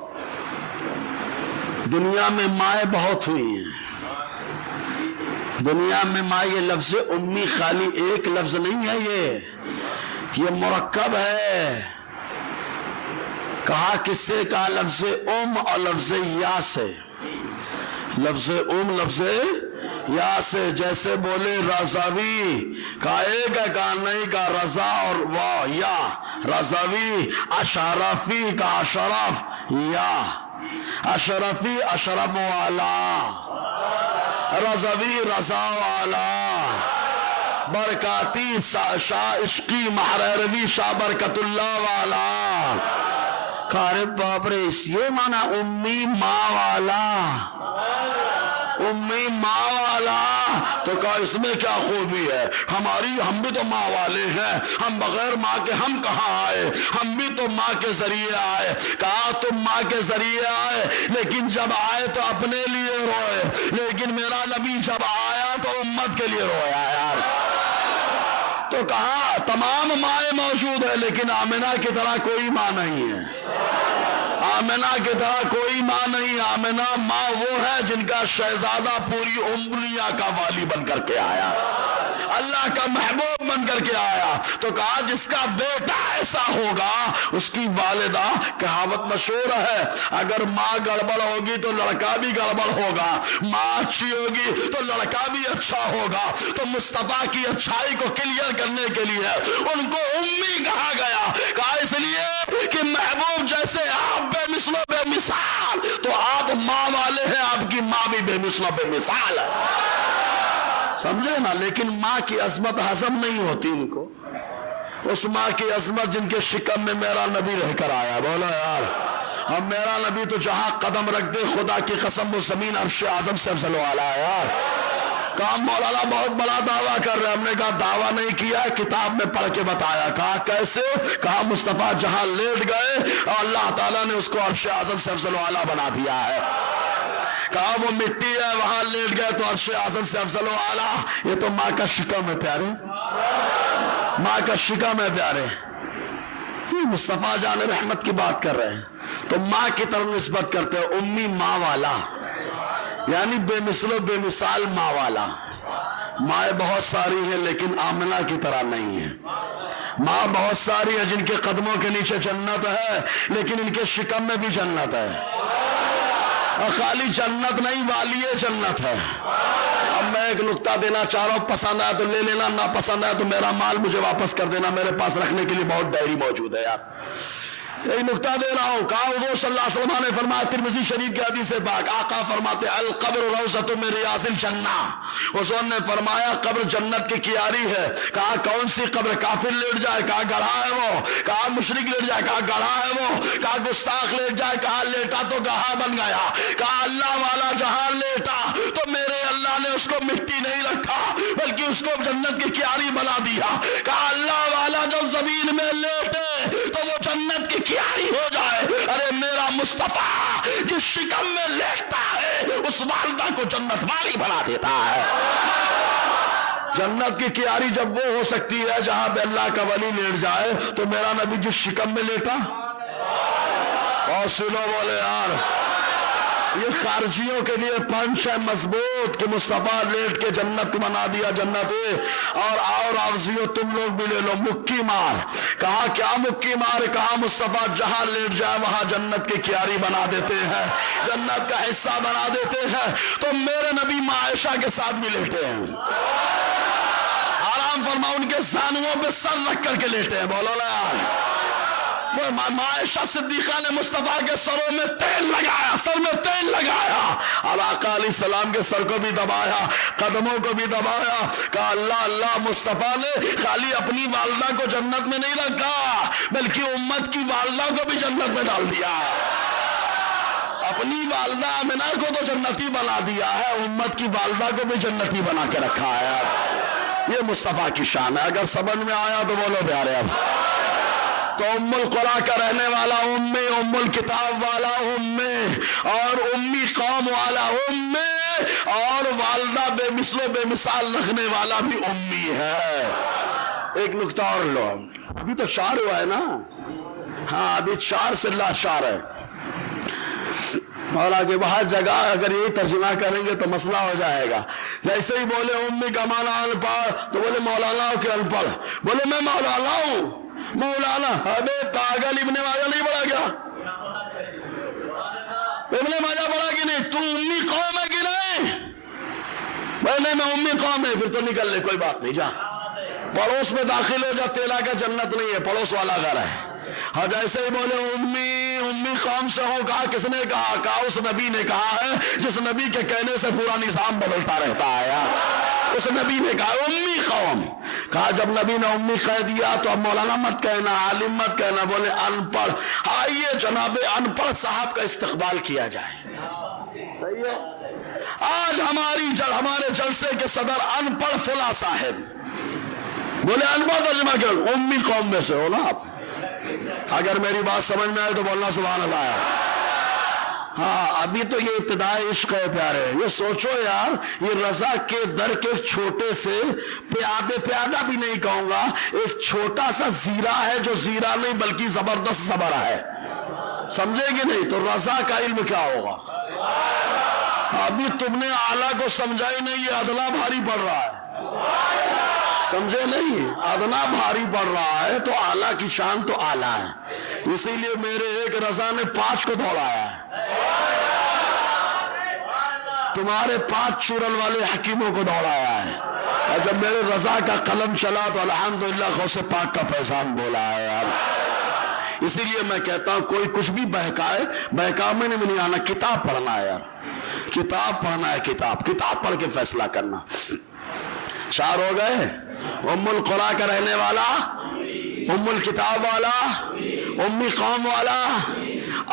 دنیا میں مائیں بہت ہوئی ہیں, دنیا میں ماں یہ لفظ امی خالی ایک لفظ نہیں ہے، یہ مرکب ہے. کہا کس سے؟ کہا لفظ ام اور لفظ یا سے. لفظ ام لفظ یا سے. جیسے بولے رضاوی، کہا ایک ہے، کہا نہیں، کہا رضا اور وا یا رضاوی. اشرفی، کہا اشرف یا اشرفی اشرف والا، رضوی رضا والا، برکاتی شاہ عشقی محرروی شاہ برکت اللہ والا. کارے باپ رے، اس یہ مانا امی ماں والا، امی ماں والا. تو کہا اس میں کیا خوبی ہے؟ ہم بھی تو ماں والے ہیں، ہم بغیر ماں کے ہم کہاں آئے؟ ہم بھی تو ماں کے ذریعے آئے. کہا تم ماں کے ذریعے آئے، لیکن جب آئے تو اپنے لیے روئے، لیکن میرا نبی جب آیا تو امت کے لیے رویا یار. تو کہا تمام مائیں موجود ہیں، لیکن آمنہ کی طرح کوئی ماں نہیں ہے. آمنہ کی طرح کوئی ماں نہیں. آمنہ ماں وہ ہے جن کا شہزادہ پوری انگلیاں کا والی بن کر کے آیا، اللہ کا محبوب بن کر کے آیا. تو کہا جس کا بیٹا ایسا ہوگا اس کی والدہ، کہاوت مشہور ہے، اگر ماں گڑبڑ ہوگی تو لڑکا بھی گڑبڑ ہوگا، ماں اچھی ہوگی تو لڑکا بھی اچھا ہوگا. تو مصطفیٰ کی اچھائی کو کلیئر کرنے کے لیے ان کو امی کہا گیا. کہا اس لیے کہ محبوب جیسے آپ بے مثل و بے مثال، تو آپ ماں والے ہیں، آپ کی ماں بھی بے مثل و بے مثال ہے. سمجھے نا؟ لیکن ماں کی عظمت ہضم نہیں ہوتی ان کو. اس ماں کی عظمت جن کے شکم میں میرا نبی رہ کر آیا. بولو یار، اب میرا نبی تو جہاں قدم رکھ دے خدا کی قسم وہ زمین عرش اعظم سے افضل والا ہے یار. کہا مولانا بہت بڑا دعویٰ کر رہے. ہم نے کہا دعویٰ نہیں کیا، کتاب میں پڑھ کے بتایا. کہا کیسے؟ کہا مصطفیٰ جہاں لیٹ گئے اور اللہ تعالیٰ نے اس کو عرش اعظم سے افضل والا بنا دیا ہے. کہا وہ مٹی ہے وہاں لیٹ گئے تو عرش اعظم سے افضل والا. یہ تو ماں کا شکم ہے پیارے، ماں کا شکم ہے پیارے. مصطفیٰ جان رحمت کی بات کر رہے ہیں تو ماں کی طرف نسبت کرتے ہیں. امی ماں والا یعنی بے مثل و بے مثال ماں والا. مائیں بہت ساری ہیں لیکن آمنہ کی طرح نہیں ہیں. ماں بہت ساری ہیں جن کے قدموں کے نیچے جنت ہے، لیکن ان کے شکم میں بھی جنت ہے. اور خالی جنت نہیں، والی جنت ہے. اب میں ایک نقطہ دینا چاہ رہا ہوں، پسند آیا تو لے لینا، نہ پسند آیا تو میرا مال مجھے واپس کر دینا، میرے پاس رکھنے کے لیے بہت ڈائری موجود ہے یار. یہی نقطہ دے رہا ہوں. کہا حضور صلی اللہ علیہ وسلم نے فرمایا، ترمذی شریف کی حدیث پاک، آقا فرماتے القبر روضۃ من ریاض الجنہ. حضور نے فرمایا قبر جنت کی کیاری ہے. کہا کون سی قبر؟ کافر لیٹ جائے، کہا گڑھا ہے وہ. کہا مشرک لیٹ جائے، کہا گڑھا ہے وہ. کہا گستاخ لیٹ جائے، کہا لیٹا تو گڑھا بن گیا. کہا اللہ والا جہاں لیٹا تو میرے اللہ نے اس کو مٹی نہیں رکھا بلکہ اس کو جنت کی کیاری بنا دیا. کہا اللہ والا جو زمین میں لیٹے تو وہ جنت کی کیاری ہو جائے. ارے میرا مصطفیٰ جس شکم میں لیٹتا ہے اس والدہ کو جنت والی بنا دیتا ہے. جنت کی کیاری جب وہ ہو سکتی ہے جہاں بے اللہ کا ولی لیٹ جائے، تو میرا نبی جس شکم میں لیٹا. اور سنو بولے یار، یہ خارجیوں کے لیے پنچ ہے مضبوط کہ مصطفیٰ لیٹ کے جنت بنا دیا جنت. اور آرزیوں تم لوگ بھی لے لو، مکی مار. کہا کیا مکی مار؟ کہا مصطفیٰ جہاں لیٹ جائے وہاں جنت کی کیاری بنا دیتے ہیں، جنت کا حصہ بنا دیتے ہیں. تو میرے نبی ماں عائشہ کے ساتھ بھی لیٹے ہیں. آرام فرما، ان کے زانووں پہ سر رکھ کر کے لیٹے ہیں. بولو نا یار. ماں عائشہ صدیقہ نے مصطفیٰ کے سروں میں تیل لگایا، سر میں تیل لگایا، اور آقا علیہ السلام کے سر کو بھی دبایا، قدموں کو بھی دبایا. کہا اللہ اللہ، مصطفیٰ نے خالی اپنی والدہ کو جنت میں نہیں رکھا بلکہ امت کی والدہ کو بھی جنت میں ڈال دیا. اپنی والدہ آمنہ کو تو جنتی بنا دیا ہے، امت کی والدہ کو بھی جنتی بنا کے رکھا ہے. یہ مصطفیٰ کی شان ہے. اگر سمجھ میں آیا تو بولو پیارے. اب تو ام القرآن کا رہنے والا امی، ام الکتاب والا امی، اور امی قوم والا امی، اور والدہ بے مثل و بے مثال رکھنے والا بھی امی ہے. ایک نقطہ اور لو، ابھی تو 4 ہوا ہے نا. ہاں ابھی 4 سے لا 4 ہے. مولا کے ہر جگہ اگر یہی ترجمہ کریں گے تو مسئلہ ہو جائے گا. جیسے ہی بولے امی کا معنی ان پڑھ تو بولے مولانا کے ان پڑھ. بولے میں مولانا ہوں. مولانا ابے پاگل، ابن ماجہ نہیں پڑھا کیا؟ ابن ماجہ پڑھا کہ نہیں؟ تو امی قوم ہے کہ نہیں؟ بولے میں امی قوم ہے، پھر تو نکل لے، کوئی بات نہیں، جا پڑوس میں داخل ہو جا، تیلا کا جنت نہیں ہے، پڑوس والا گھر ہے. اور جیسے ہی بولے امی قوم سے ہو، کہا کس نے کہا؟ کہا اس نبی نے کہا ہے جس نبی کے کہنے سے پورا نظام بدلتا رہتا ہے. اس نبی نے کہا امی قوم. کہا جب نبی نے امی کہہ دیا تو اب مولانا مت کہنا، عالم مت کہنا. بولے ان پڑھ. آئیے جناب ان پڑھ صاحب کا استقبال کیا جائے. صحیح ہے. آج ہمارے جلسے کے صدر ان پڑھ فلاں صاحب. بولے ان پڑھ ترجمہ کرو، امی قوم میں سے ہو نا آپ. اگر میری بات سمجھ میں آئے تو بولنا سبحان اللہ. ہاں ابھی تو یہ ابتدائی عشق ہے پیارے. یہ سوچو یار، یہ رضا کے در کے چھوٹے سے پیادہ بھی نہیں کہوں گا، ایک چھوٹا سا زیرہ ہے جو زیرہ نہیں بلکہ زبردست زبر ہے. سمجھے گی نہیں تو رضا کا علم کیا ہوگا؟ ابھی تم نے اعلیٰ کو سمجھا ہی نہیں، یہ ادنا بھاری پڑ رہا ہے. سمجھے نہیں؟ ادنا بھاری پڑ رہا ہے تو اعلیٰ کی شان تو اعلیٰ ہے. اسی لیے میرے ایک رضا نے 5 کو دوڑایا ہے. تمہارے 5 چورل والے حکیموں کو دوڑایا ہے. اور جب میرے رضا کا قلم چلا تو الحمدللہ غوث پاک کا فیضان بولا ہے یار. اسی لیے میں کہتا ہوں کوئی کچھ بھی بہکاوے میں نہیں آنا، کتاب پڑھنا ہے یار. کتاب پڑھنا ہے، کتاب پڑھ کے فیصلہ کرنا. 4 ہو گئے. ام القرآ کا رہنے والا، ام الکتاب والا، امی قوم والا،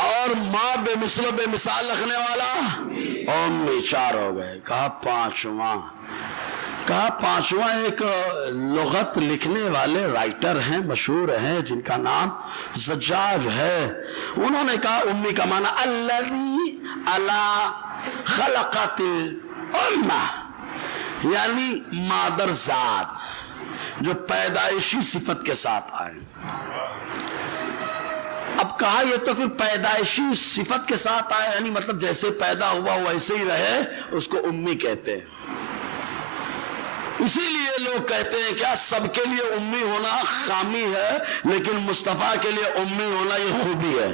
اور ماں بے مثل و بے مثال رکھنے والا، امی. 4 ہو گئے. کہا پانچواں ایک لغت لکھنے والے رائٹر ہیں، مشہور ہیں، جن کا نام زجاج ہے. انہوں نے کہا امی کا معنی الذی علی خلقت الامہ، یعنی مادر ذات جو پیدائشی صفت کے ساتھ آئے. اب کہا یہ تو پھر پیدائشی صفت کے ساتھ آئے، یعنی مطلب جیسے پیدا ہوا ویسے ہی رہے، اس کو امی کہتے ہیں. اسی لیے لوگ کہتے ہیں کیا سب کے لیے امی ہونا خامی ہے، لیکن مصطفیٰ کے لیے امی ہونا یہ خوبی ہے.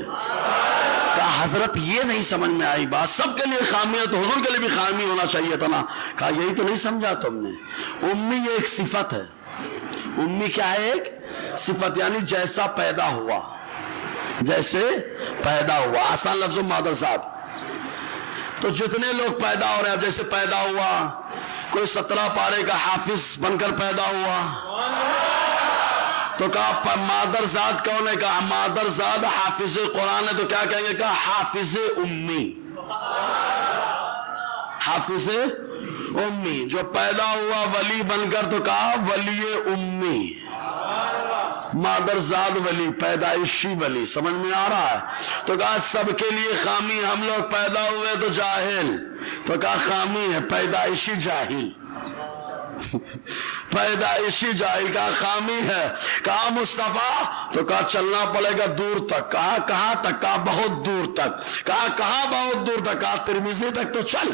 کہا حضرت یہ نہیں سمجھ میں آئی بات، سب کے لیے خامی ہے تو حضور کے لیے بھی خامی ہونا چاہیے تھا نا. کہا یہی تو نہیں سمجھا تم نے. امی یہ ایک صفت ہے. امی کیا ہے؟ ایک صفت، یعنی جیسا پیدا ہوا، جیسے پیدا ہوا. آسان لفظ مادر ذات. تو جتنے لوگ پیدا ہو رہے ہیں، جیسے پیدا ہوا کوئی 17 پارے کا حافظ بن کر پیدا ہوا، تو کہا مادر ذات کون ہے؟ کہا مادر ذات حافظ قرآن ہے. تو کیا کہیں گے؟ کہا حافظ امی. حافظ امی جو پیدا ہوا ولی بن کر، تو کہا ولی امی. مادر ذات ولی، پیدائشی ولی. سمجھ میں آ رہا ہے؟ تو کہا سب کے لیے خامی، ہم لوگ پیدا ہوئے تو جاہل، تو کہا خامی ہے پیدائشی جاہل. پیدائشی جاہل کا خامی ہے. کہا مصطفیٰ، تو کہا چلنا پڑے گا دور تک. کہا کہاں تک؟ کہا بہت دور تک. کہا کہاں بہت دور تک؟ کہا ترمذی تک تو چل.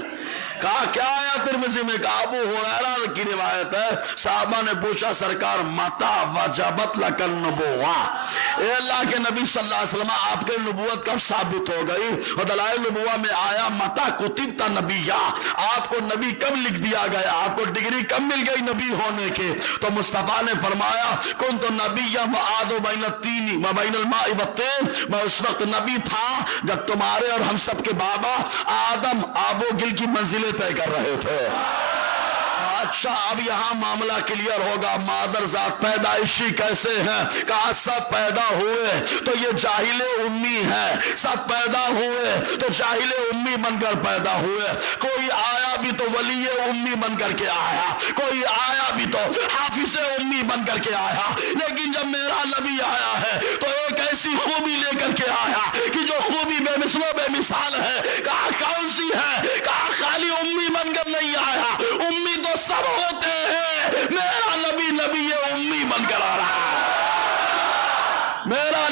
کہا کیا آیا ترمذی میں؟ کہا ابو ہریرہ کی روایت ہے، صحابہ نے پوچھا سرکار متا وجبت لک النبوہ، اے اللہ کے نبی صلی اللہ علیہ وسلم آپ کے نبوت کب ثابت ہو گئی؟ اور دلائل نبوہ میں آیا متا کتبت نبیہ، آپ کو نبی کب لکھ دیا گیا، آپ کو ڈگری کب مل گئی نبی ہونے کے؟ تو مصطفیٰ نے فرمایا کنت نبیہ وآدم بین الطین وبین الماء والطین، میں اس وقت نبی تھا جب تمہارے اور ہم سب کے بابا آدم آب و گل کی منزلیں طے کر رہے تھے. اچھا اب یہاں معاملہ کلیئر ہوگا. مادر ذات پیدائشی کیسے ہیں؟ کہا سب پیدا ہوئے تو یہ جاہل امی ہے، سب پیدا ہوئے تو جاہل امی بن کر پیدا ہوئے. کوئی آیا بھی تو ولی امی بن کر کے آیا، کوئی آیا بھی تو حافظ امی بن کر کے آیا. لیکن جب میرا نبی آیا ہے تو ایک ایسی خوبی لے کر کے آیا کہ جو خوبی بے مثل و بے مثال ہے. کہا کون سی ہے؟ کہا خالی امی بن کر نہیں آیا، امی تو سب ہوتے ہیں، میرا نبی نبی امی بن کر آ رہا ہے. میرا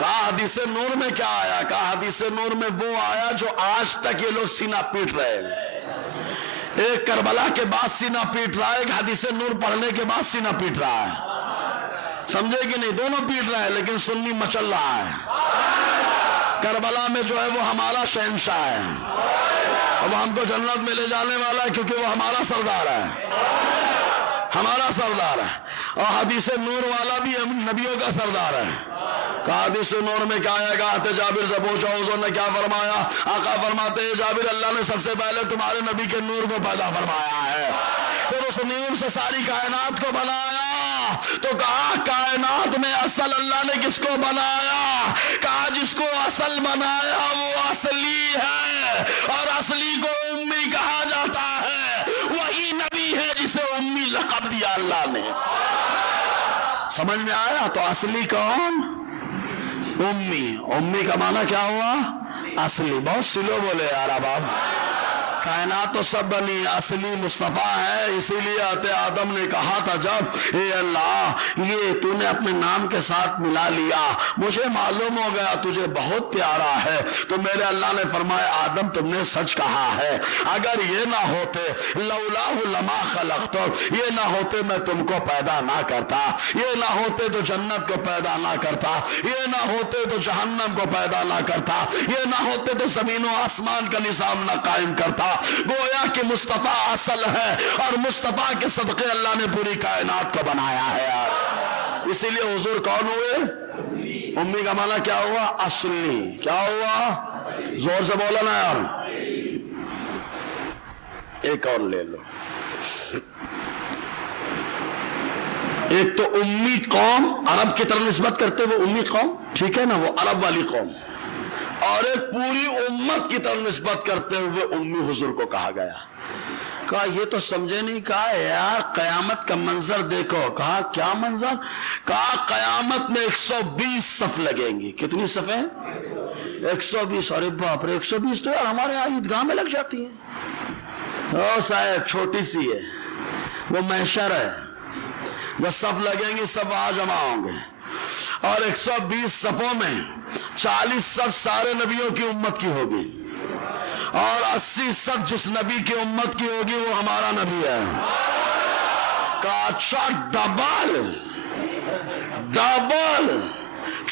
کہا حدیث نور میں کیا آیا؟ کہا حدیث نور میں وہ آیا جو آج تک یہ لوگ سینہ پیٹ رہے ہیں۔ ایک کربلا کے بعد سینہ پیٹ رہا ہے، ایک حدیث نور پڑھنے کے بعد سینہ پیٹ رہا ہے، سمجھے کہ نہیں؟ دونوں پیٹ رہے ہیں لیکن سنی مچل رہا ہے۔ کربلا میں جو ہے وہ ہمارا شہنشاہ ہے، اب ہم کو جنت میں لے جانے والا ہے کیونکہ وہ ہمارا سردار ہے، ہمارا سردار ہے۔ اور حدیث نور والا بھی نبیوں کا سردار ہے۔ کہا حدیث نور میں کیا آیا؟ کہا جابر سے پوچھا حضور نے کیا فرمایا؟ آقا فرماتے ہیں جابر اللہ نے سب سے پہلے تمہارے نبی کے نور کو پیدا فرمایا ہے، پھر اس نور سے ساری کائنات کو بنایا۔ تو کہا کائنات میں اصل اللہ نے کس کو بنایا؟ کہا جس کو اصل بنایا وہ اصلی ہے، اور اصلی کو امی کہا جاتا ہے، وہی نبی ہے جسے امی لقب دیا اللہ نے۔ سمجھ میں آیا؟ تو اصلی کون؟ امی۔ امی کا معنی کیا ہوا؟ اصلی۔ بہت سلو بولے یار اب آپ۔ کائنات تو سب بنی، اصلی مصطفیٰ ہے، اسی لیے آدم نے کہا تھا جب اے اللہ یہ تو نے اپنے نام کے ساتھ ملا لیا، مجھے معلوم ہو گیا تجھے بہت پیارا ہے، تو میرے اللہ نے فرمایا آدم تم نے سچ کہا ہے، اگر یہ نہ ہوتے لولاہ لما خلقت، یہ نہ ہوتے میں تم کو پیدا نہ کرتا، یہ نہ ہوتے تو جنت کو پیدا نہ کرتا، یہ نہ ہوتے تو جہنم کو پیدا نہ کرتا، یہ نہ ہوتے تو زمین و آسمان کا نظام نہ قائم کرتا۔ گویا کہ مصطفیٰ اصل ہے، اور مصطفیٰ کے صدقے اللہ نے پوری کائنات کو بنایا ہے یار۔ اسی لیے حضور کون ہوئے؟ امی کا معنی کیا ہوا؟ اصلی۔ کیا ہوا؟ زور سے بولا نا یار۔ ایک اور لے لو، ایک تو امی قوم عرب کی طرف نسبت کرتے وہ امی قوم، ٹھیک ہے نا، وہ عرب والی قوم، اور ایک پوری امت کی طرف نسبت کرتے ہوئے امی حضور کو کہا گیا۔ کہا یہ تو سمجھے نہیں۔ کہا یار قیامت کا منظر دیکھو۔ کہا کیا منظر؟ کہا قیامت میں 120 صف لگیں گی۔ کتنی صفیں؟ 120۔ ارے باپ رے، 120 تو یار ہمارے یہاں عیدگاہ میں لگ جاتی ہیں۔ او صاحب چھوٹی سی ہے، وہ محشر ہے، وہ صف لگیں گی، سب وہاں جمع ہوں گے، اور 120 صفوں میں 40 صف سارے نبیوں کی امت کی ہوگی، اور 80 صف جس نبی کی امت کی ہوگی وہ ہمارا نبی ہے۔ کہا اچھا ڈبل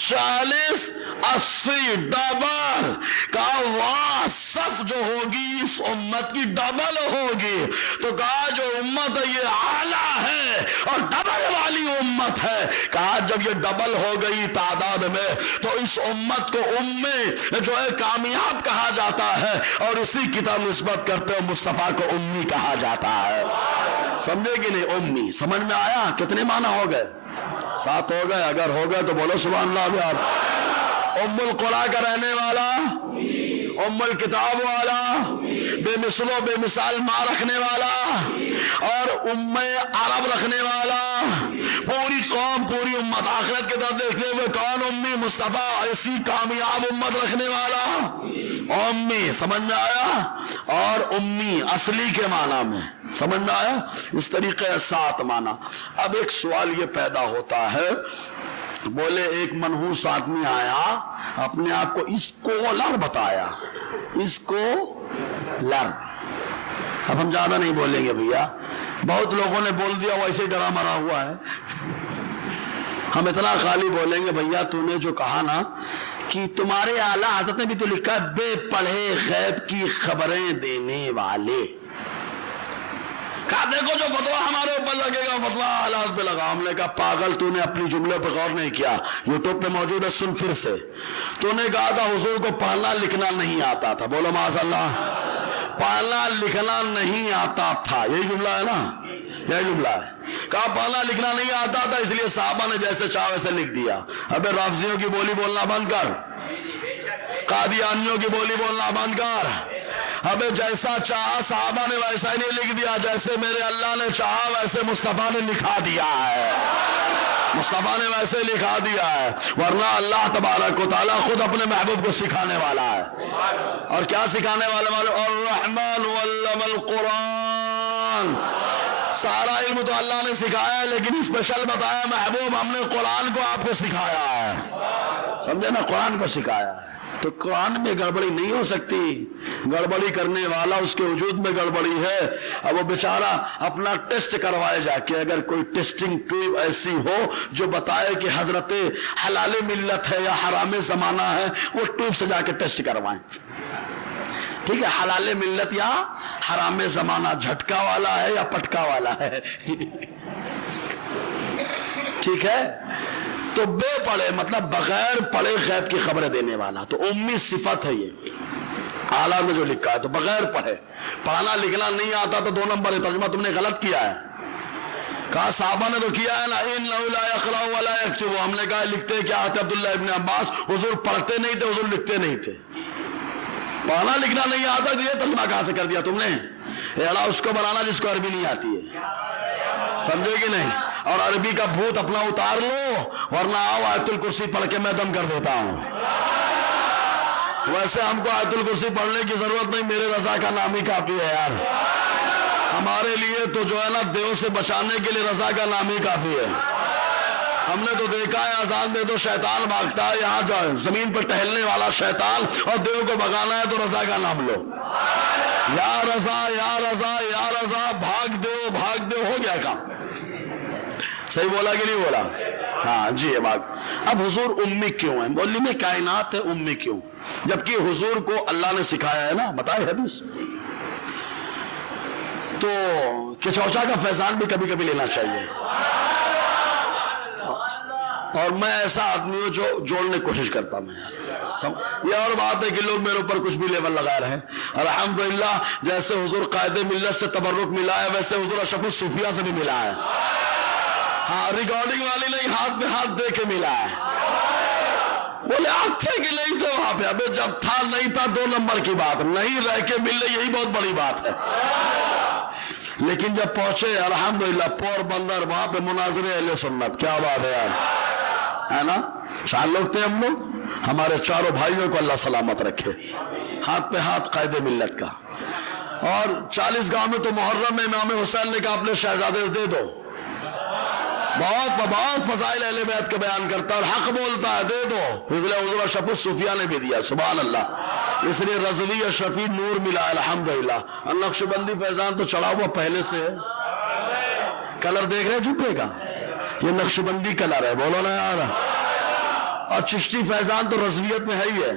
40 80 ڈبل۔ کہا واہ، صف جو ہوگی اس امت کی ڈبل ہوگی۔ تو کہا جو امت ہے یہ اعلیٰ ہے اور ڈبل والی امت ہے۔ کہا جب یہ ڈبل ہو گئی تعداد میں تو اس امت کو امی جو ہے کامیاب کہا جاتا ہے، اور اسی کی طرف نسبت کرتے ہوئے مصطفیٰ کو امی کہا جاتا ہے۔ سمجھے کہ نہیں؟ امی۔ سمجھ میں آیا؟ کتنے معنی ہو گئے؟ 7 ہو گئے؟ اگر ہو گئے تو بولو سبحان اللہ یار۔ ام القرآن کا رہنے والا، ام الکتاب والا، بے مثل و بے مثال ماں رکھنے والا، اور ام عرب رکھنے والا، پوری قوم پوری امت آخرت کی طرف دیکھتے ہوئے کون امی؟ مصطفیٰ، ایسی کامیاب امت رکھنے والا امی۔ سمجھ میں آیا؟ اور امی اصلی کے معنی میں سمجھ میں آیا؟ اس طریقے 7 معنی۔ اب ایک سوال یہ پیدا ہوتا ہے، بولے ایک منحوس آدمی آیا، اپنے آپ کو اسکولر بتایا، اسکولر۔ اب ہم زیادہ نہیں بولیں گے بھیا، بہت لوگوں نے بول دیا، وہ ایسے ڈرا مرا ہوا ہے۔ ہم اتنا خالی بولیں گے بھیا تو نے جو کہا نا کہ تمہارے اعلیٰ حضرت نے بھی تو لکھا ہے بے پڑھے غیب کی خبریں دینے والے۔ کہا دیکھو جو فتویٰ ہمارے اوپر لگے گا فتویٰ اعلیٰ حضرت پہ لگا۔ ہم نے کہا پاگل تو نے اپنی جملے پہ غور نہیں کیا، یوٹیوب پہ موجود ہے، سن پھر سے۔ تو نے کہا تھا حضور کو پڑھنا لکھنا نہیں آتا تھا، بولو معاذ اللہ، پڑھنا لکھنا نہیں آتا تھا، یہی جملہ ہے نا، یہی جملہ ہے۔ کہا پڑھنا لکھنا نہیں آتا تھا اس لیے صحابہ نے جیسے چاہا ویسے لکھ دیا۔ ابے رافضیوں کی بولی بولنا بند کر، قادیانیوں کی بولی بولنا بند کر۔ ابے جیسا چاہا صحابہ نے ویسا ہی نہیں لکھ دیا، جیسے میرے اللہ نے چاہا ویسے مصطفیٰ نے لکھا دیا ہے، مصطفیٰ نے ویسے لکھا دیا ہے، ورنہ اللہ تبارک و تعالیٰ خود اپنے محبوب کو سکھانے والا ہے۔ اور کیا سکھانے والا؟ الرحمن علم القرآن۔ سارا علم تو اللہ نے سکھایا ہے، لیکن اسپیشل بتایا محبوب ہم نے قرآن کو آپ کو سکھایا ہے۔ سمجھے نا، قرآن کو سکھایا ہے. تو قرآن میں گڑبڑی نہیں ہو سکتی. گڑبڑی کرنے والا اس کے وجود میں گڑبڑی ہے. اب وہ بیچارہ اپنا ٹیسٹ کروائے جا کے، اگر کوئی ٹیسٹنگ ٹیوب ایسی ہو جو بتائے کہ حضرت حلال ملت ہے یا حرام زمانہ ہے، وہ ٹیوب سے جا کے ٹیسٹ کروائیں. ٹھیک ہے، حلال ملت یا حرام زمانہ جھٹکا والا ہے یا پٹکا والا ہے. ٹھیک ہے. تو بے پڑھے مطلب بغیر پڑھے غیب کی خبریں دینے والا، تو امی صفت ہے یہ اعلیٰ میں جو لکھا ہے. تو بغیر پڑھے، پڑھنا لکھنا نہیں آتا تو 2 نمبر ہے، ترجمہ تم نے غلط کیا ہے. کہا صحابہ نے تو کیا ہے نا، اِنَّهُ لَا يَقْرَأُ وَلَا يَكْتُبُ. ہم نے کہا لکھتے کیا آتے عبداللہ ابن عباس، حضور پڑھتے نہیں تھے، حضور لکھتے نہیں تھے. پڑھنا لکھنا نہیں آتا تو یہ ترجمہ کہاں سے کر دیا تم نے؟ ایڑا اس کو بنانا جس کو عربی نہیں آتی ہے. سمجھے کہ نہیں؟ اور عربی کا بھوت اپنا اتار لو، ورنہ آؤ آیت الکرسی پڑھ کے میں دم کر دیتا ہوں. ویسے ہم کو آیت الکرسی پڑھنے کی ضرورت نہیں، میرے رضا کا نام ہی کافی ہے یار. ہمارے لیے تو جو ہے نا دیو سے بچانے کے لیے رضا کا نام ہی کافی ہے. ہم نے تو دیکھا ہے اذان دے تو شیطان بھاگتا ہے، یہاں جو زمین پر ٹہلنے والا شیطان، اور دیو کو بھگانا ہے تو رضا کا نام لو. یا رضا یا رضا یا رضا، بھاگ دیو بھاگ دیو، ہو گیا کام. صحیح بولا کہ نہیں بولا؟ ہاں جی بھاگ. اب حضور امی کیوں ہے؟ معلم کائنات ہے، امی کیوں؟ جبکہ حضور کو اللہ نے سکھایا ہے نا، بتائے حدیث. تو کچوچا کا فیضان بھی کبھی کبھی لینا چاہیے. اور میں ایسا آدمی ہوں جو جوڑنے کی کوشش کرتا میں یار. یہ اور بات ہے کہ لوگ میرے اوپر کچھ بھی لیبل لگا رہے ہیں. الحمدللہ جیسے حضور قائد ملت سے تبرک ملا ہے، ویسے حضور اشرف الصوفیہ سے بھی ملا ہے. ہاں ریکارڈنگ والی نہیں، ہاتھ میں ہاتھ دے کے ملا ہے. بولے آپ تھے کہ نہیں تھے وہاں پہ؟ ابھی جب تھا نہیں تھا 2 نمبر کی بات، نہیں رہ کے ملنے یہی بہت بڑی بات ہے. لیکن جب پہنچے الحمدللہ پور بندر، وہاں پہ مناظرے اہل سنت، کیا بات ہے یار، ہے نا. شان لوگ تھے ہم لوگ. ہمارے چاروں بھائیوں کو اللہ سلامت رکھے، ہاتھ پہ ہاتھ قائد ملت کا. اور 40 گاؤں میں تو محرم میں امام حسین نے کہا اپنے شہزادے دے دو. بہت فضائل اہل بیت کا بیان کرتا ہے اور حق بولتا ہے، دے دو. اس لیے حضور اشرف الصوفیہ نے بھی دیا، سبحان اللہ. اس لیے رضوی اشرفی نور ملا الحمدللہ. نقشبندی فیضان تو چڑھا ہوا پہلے سے ہے. کلر دیکھ رہے جھبے کا، یہ نقشبندی کلر ہے، بولو نا یار. اور چشتی فیضان تو رضویت میں ہے ہی ہے.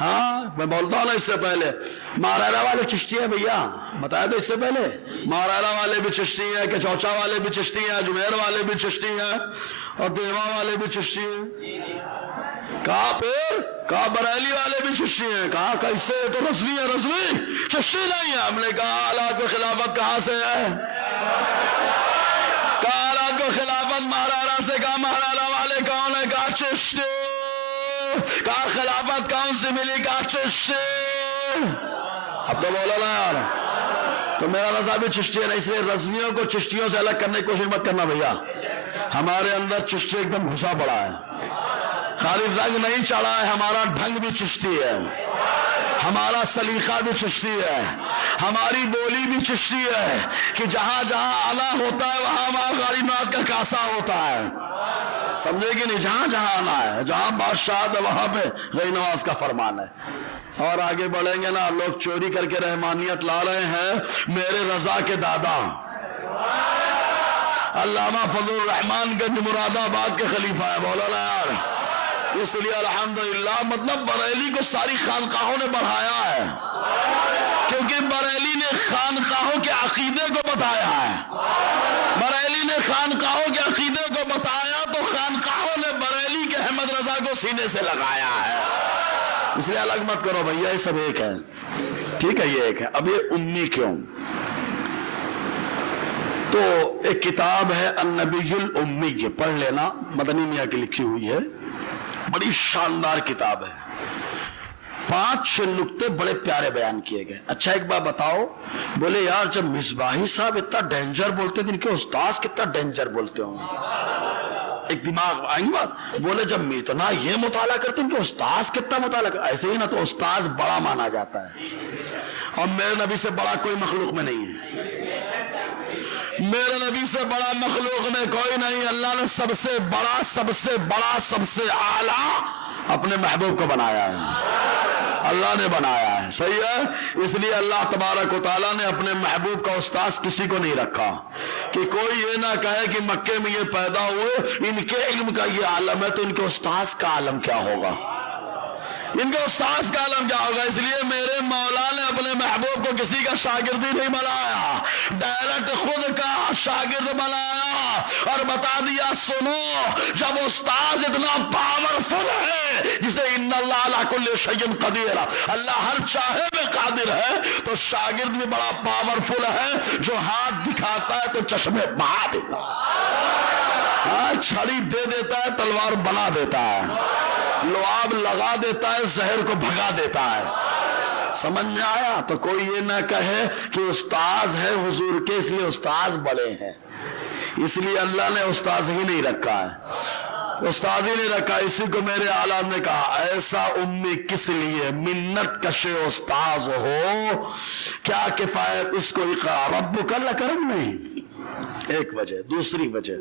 ہاں میں بولتا ہوں نا، اس سے پہلے ماریلا والے چشتی ہیں بھیا، بتایا تھا اس سے پہلے. ماریلا والے بھی چشتی ہیں، کچوچا والے بھی چشتی ہیں، اجمیر والے بھی چشتی ہیں، اور دیوا والے بھی چشتی ہیں. کہا پھر کہا بریلی والے بھی چشتی ہیں. کہا کیسے؟ تو رضوی ہے، رضوی چشتی نہیں ہے. ہم نے کہا اعلیٰ کو خلافت کہاں سے ہے؟ کہا اعلیٰ کو خلافت ماریلا سے. کہا ماریلا والے کون ہے؟ کہا چشتی. کہا خلافت کون سے ملی؟ کہا چشتی. اب تو بولو نا یار. تو میرا رضا بھی چشتی ہے نا، اس لیے رضویوں کو چشتیوں سے الگ کرنے کی کوشش مت کرنا بھیا. ہمارے اندر چشتی ایک دم گھسا پڑا ہے. خالی رنگ نہیں چڑھا ہے، ہمارا ڈھنگ بھی چشتی ہے، ہمارا سلیقہ بھی چشتی ہے، ہماری بولی بھی چشتی ہے. کہ جہاں جہاں آنا ہوتا ہے وہاں وہاں غاری ناز کا کاسا ہوتا ہے. سمجھے کہ نہیں؟ جہاں جہاں آنا ہے، جہاں بادشاہ ہے وہاں پہ غیر نواز کا فرمان ہے. اور آگے بڑھیں گے نا، لوگ چوری کر کے رحمانیت لا رہے ہیں. میرے رضا کے دادا علامہ فضل الرحمان گنج مراد آباد کے خلیفہ ہے، بولو نا یار. اس لیے الحمدللہ مطلب بریلی کو ساری خانقاہوں نے بڑھایا ہے، کیونکہ بریلی نے خانقاہوں کے عقیدے کو بتایا ہے. بریلی نے خانقاہوں کے عقیدے کو بتایا تو خانقاہوں نے بریلی کے احمد رضا کو سینے سے لگایا ہے. اس لیے الگ مت کرو بھیا، یہ سب ایک ہے. ٹھیک ہے، یہ ایک ہے. اب یہ امی کیوں؟ تو ایک کتاب ہے النبی الامی، پڑھ لینا، مدنی میاں کی لکھی ہوئی ہے، بڑی شاندار کتاب ہے. 5-6 نکتے بڑے پیارے بیان کیے گئے. اچھا ایک بات بتاؤ، بولے یار جب مصباحی صاحب اتنا ڈینجر بولتے تھے، ان کے استاذ کتنا ڈینجر بولتے ہوں گے؟ ایک دماغ آئیں گی بات. بولے جب اتنا یہ مطالعہ کرتے ہیں کہ استاذ کتنا مطالعہ کرتے، ایسے ہی نا. تو استاذ بڑا مانا جاتا ہے، اور میرے نبی سے بڑا کوئی مخلوق میں نہیں ہے. میرے نبی سے بڑا مخلوق نے کوئی نہیں. اللہ نے سب سے بڑا سب سے بڑا سب سے اعلیٰ اپنے محبوب کو بنایا ہے. اللہ نے بنایا ہے. صحیح ہے. اس لیے اللہ تبارک و تعالیٰ نے اپنے محبوب کا استاذ کسی کو نہیں رکھا کہ کوئی یہ نہ کہے کہ مکے میں یہ پیدا ہوئے ان کے علم کا یہ عالم ہے تو ان کے استاذ کا عالم کیا ہوگا, ان کے استاذ کا عالم کیا ہوگا. اس لیے میرے مولا نے اپنے محبوب کو کسی کا شاگرد ہی نہیں بنایا, ڈائریکٹ خود کا شاگرد بنایا اور بتا دیا سنو جب استاذ اتنا پاورفل ہے جسے ان اللہ علی کل شیء قدیر, اللہ ہر چاہے میں قادر ہے, تو شاگرد بھی بڑا پاورفل ہے جو ہاتھ دکھاتا ہے تو چشمے بہا دیتا ہے, چھڑی دے دیتا ہے تلوار بنا دیتا ہے, لعاب لگا دیتا ہے زہر کو بھگا دیتا ہے. سمجھ میں آیا؟ تو کوئی یہ نہ کہے کہ استاذ ہے حضور کے اس لیے استاذ بڑے ہیں. اس لیے اللہ نے استاذ ہی نہیں رکھا ہے, استاذ ہی نہیں رکھا. اسی کو میرے آلہ نے کہا ایسا امی کس لیے منت کشے استاذ ہو, کیا کفایت اس کو اقرار ربک لکرم نہیں. ایک وجہ. دوسری وجہ,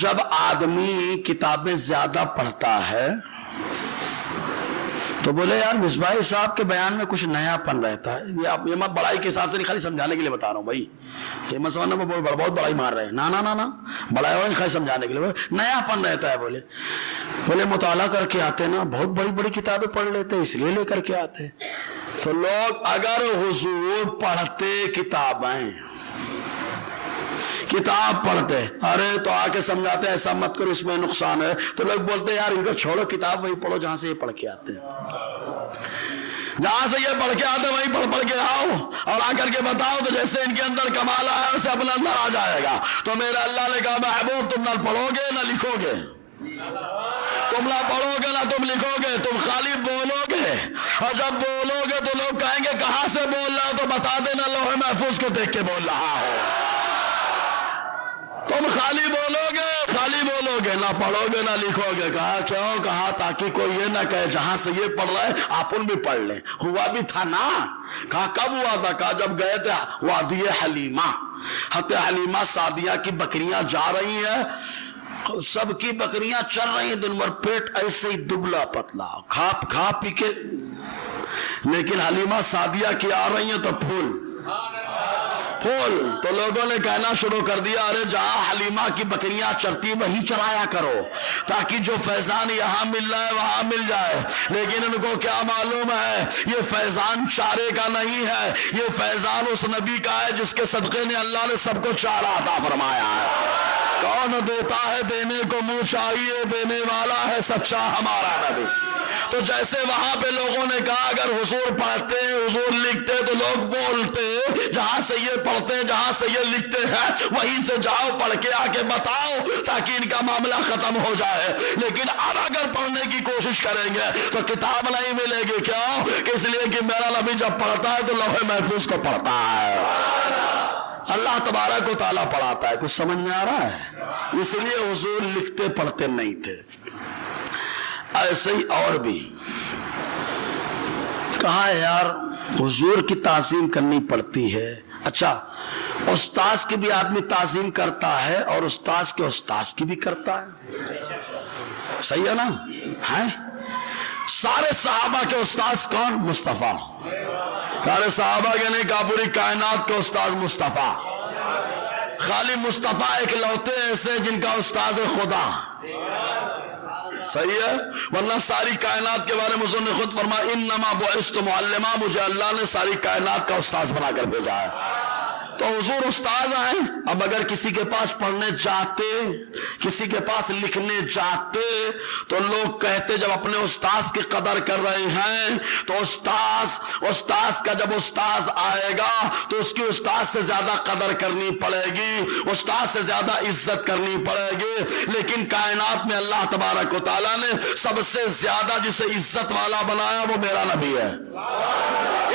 جب آدمی کتابیں زیادہ پڑھتا ہے تو بولے یار مصباح صاحب کے بیان میں کچھ نیا پن رہتا ہے. یہ میں بڑائی کے حساب سے نہیں, خالی سمجھانے کے لیے بتا رہا ہوں بھائی. یہ مسئلہ بہت بڑائی مار رہے ہیں, نا بڑائی ہو خالی سمجھانے کے لیے نیا پن رہتا ہے. بولے مطالعہ کر کے آتے نا, بہت بڑی بڑی کتابیں پڑھ لیتے اس لیے لے کر کے آتے. تو لوگ اگر حضور پڑھتے کتابیں, کتاب پڑھتے, ارے تو آ کے سمجھاتے ایسا مت کرو اس میں نقصان ہے, تو لوگ بولتے یار ان کو چھوڑو کتاب وہی پڑھو جہاں سے یہ پڑھ کے آتے ہیں, جہاں سے یہ پڑھ کے آتے وہیں پڑھ کے آؤ اور آ کر کے بتاؤ تو جیسے ان کے اندر کمال ہے اسے اپنا اندر آ جائے گا. تو میرا اللہ نے کہا محبوب تم نہ پڑھو گے نہ لکھو گے, تم نہ پڑھو گے نہ تم لکھو گے, تم خالی بولو گے, اور جب بولو گے تو لوگ کہیں گے کہاں سے بول رہا ہو, تو بتا دینا لوح محفوظ کو دیکھ کے بول رہا ہو. تم خالی بولو گے نہ پڑھو گے نہ لکھو گے. کہا کیوں؟ کہا تاکہ کوئی یہ نہ کہے جہاں سے یہ پڑھ رہا ہے آپن بھی پڑھ لیں. ہوا بھی تھا نا. کہا کب ہوا تھا؟ کہا جب گئے تھے وادی حلیمہ, حضرت حلیمہ سعدیہ کی بکریاں جا رہی ہیں, سب کی بکریاں چل رہی ہیں دن بھر, پیٹ ایسے ہی دبلا پتلا کھا پی کے, لیکن حلیمہ سعدیہ کی آ رہی ہیں تو پھول. تو لوگوں نے کہنا شروع کر دیا ارے جہاں حلیمہ کی بکریاں چرتی وہی چرایا کرو تاکہ جو فیضان یہاں مل رہا ہے وہاں مل جائے. لیکن ان کو کیا معلوم ہے یہ فیضان چارے کا نہیں ہے, یہ فیضان اس نبی کا ہے جس کے صدقے نے اللہ نے سب کو چارہ عطا فرمایا ہے. کون دیتا ہے دینے کو منہ چاہیے, دینے والا ہے سچا ہمارا نبی. تو جیسے وہاں پہ لوگوں نے کہا اگر حضور پڑھتے حضور لکھتے تو لوگ بولتے جہاں سے یہ پڑھتے جہاں سے یہ لکھتے ہیں وہیں سے جاؤ پڑھ کے آ کے بتاؤ تاکہ ان کا معاملہ ختم ہو جائے. لیکن اب اگر پڑھنے کی کوشش کریں گے تو کتاب نہیں ملے گی. کیوں؟ اس لیے کہ میرا نبی جب پڑھتا ہے تو لوح محفوظ کو پڑھتا ہے, اللہ تبارک و تعالیٰ پڑھاتا ہے. کچھ سمجھ میں آ رہا ہے؟ اس لیے حضور لکھتے پڑھتے نہیں تھے. ایسے ہی اور بھی کہا یار حضور کی تعظیم کرنی پڑتی ہے. اچھا استاذ کی بھی آدمی تعظیم کرتا ہے اور استاذ کے استاذ کی بھی کرتا ہے, صحیح ہے نا؟ ہیں سارے صحابہ کے استاذ کون؟ مصطفیٰ. سارے صحابہ کے نہیں کہا پوری کائنات کے استاذ مصطفیٰ. خالی مصطفیٰ ایک لوتے ایسے جن کا استاذ خدا, صحیح ہے, ورنہ ساری کائنات کے بارے میں حضور نے خود فرمایا انما بعثت معلما, مجھے اللہ نے ساری کائنات کا استاذ بنا کر بھیجا ہے. تو حضور استاذ ہیں. اب اگر کسی کے پاس پڑھنے جاتے کسی کے پاس لکھنے جاتے تو لوگ کہتے جب اپنے استاذ کی قدر کر رہے ہیں تو استاذ کا جب استاذ آئے گا تو اس کی استاذ سے زیادہ قدر کرنی پڑے گی, استاذ سے زیادہ عزت کرنی پڑے گی. لیکن کائنات میں اللہ تبارک و تعالیٰ نے سب سے زیادہ جسے عزت والا بنایا وہ میرا نبی ہے.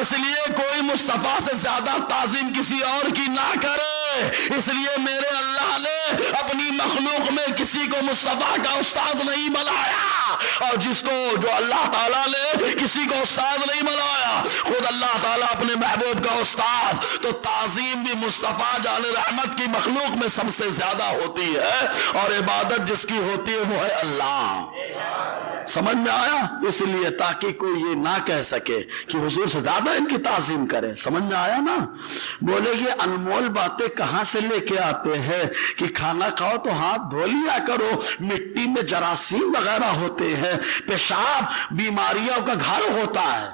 اس لیے کوئی مصطفیٰ سے زیادہ تعظیم کسی اور کی نہ کرے. اس لیے میرے اللہ نے اپنی مخلوق میں کسی کو مصطفیٰ کا استاذ نہیں بنایا. اور جس کو جو اللہ تعالیٰ نے کسی کو استاد نہیں بنایا، خود اللہ تعالیٰ اپنے محبوب کا استاد، تو تعظیم بھی مصطفیٰ جان رحمت کی مخلوق میں سب سے زیادہ ہوتی ہے، اور عبادت جس کی ہوتی ہے وہ ہے اللہ۔ سمجھ میں آیا؟ اس لیے تاکہ کوئی یہ نہ کہہ سکے کہ حضور سے زیادہ ان کی تعظیم کرے۔ سمجھ میں آیا نا؟ بولے کہ انمول باتیں کہاں سے لے کے آتے ہیں کہ کھانا کھاؤ تو ہاتھ دھو لیا کرو، مٹی میں جراثیم وغیرہ ہوتے ہیں، پیشاب بیماریوں کا گھر ہوتا ہے،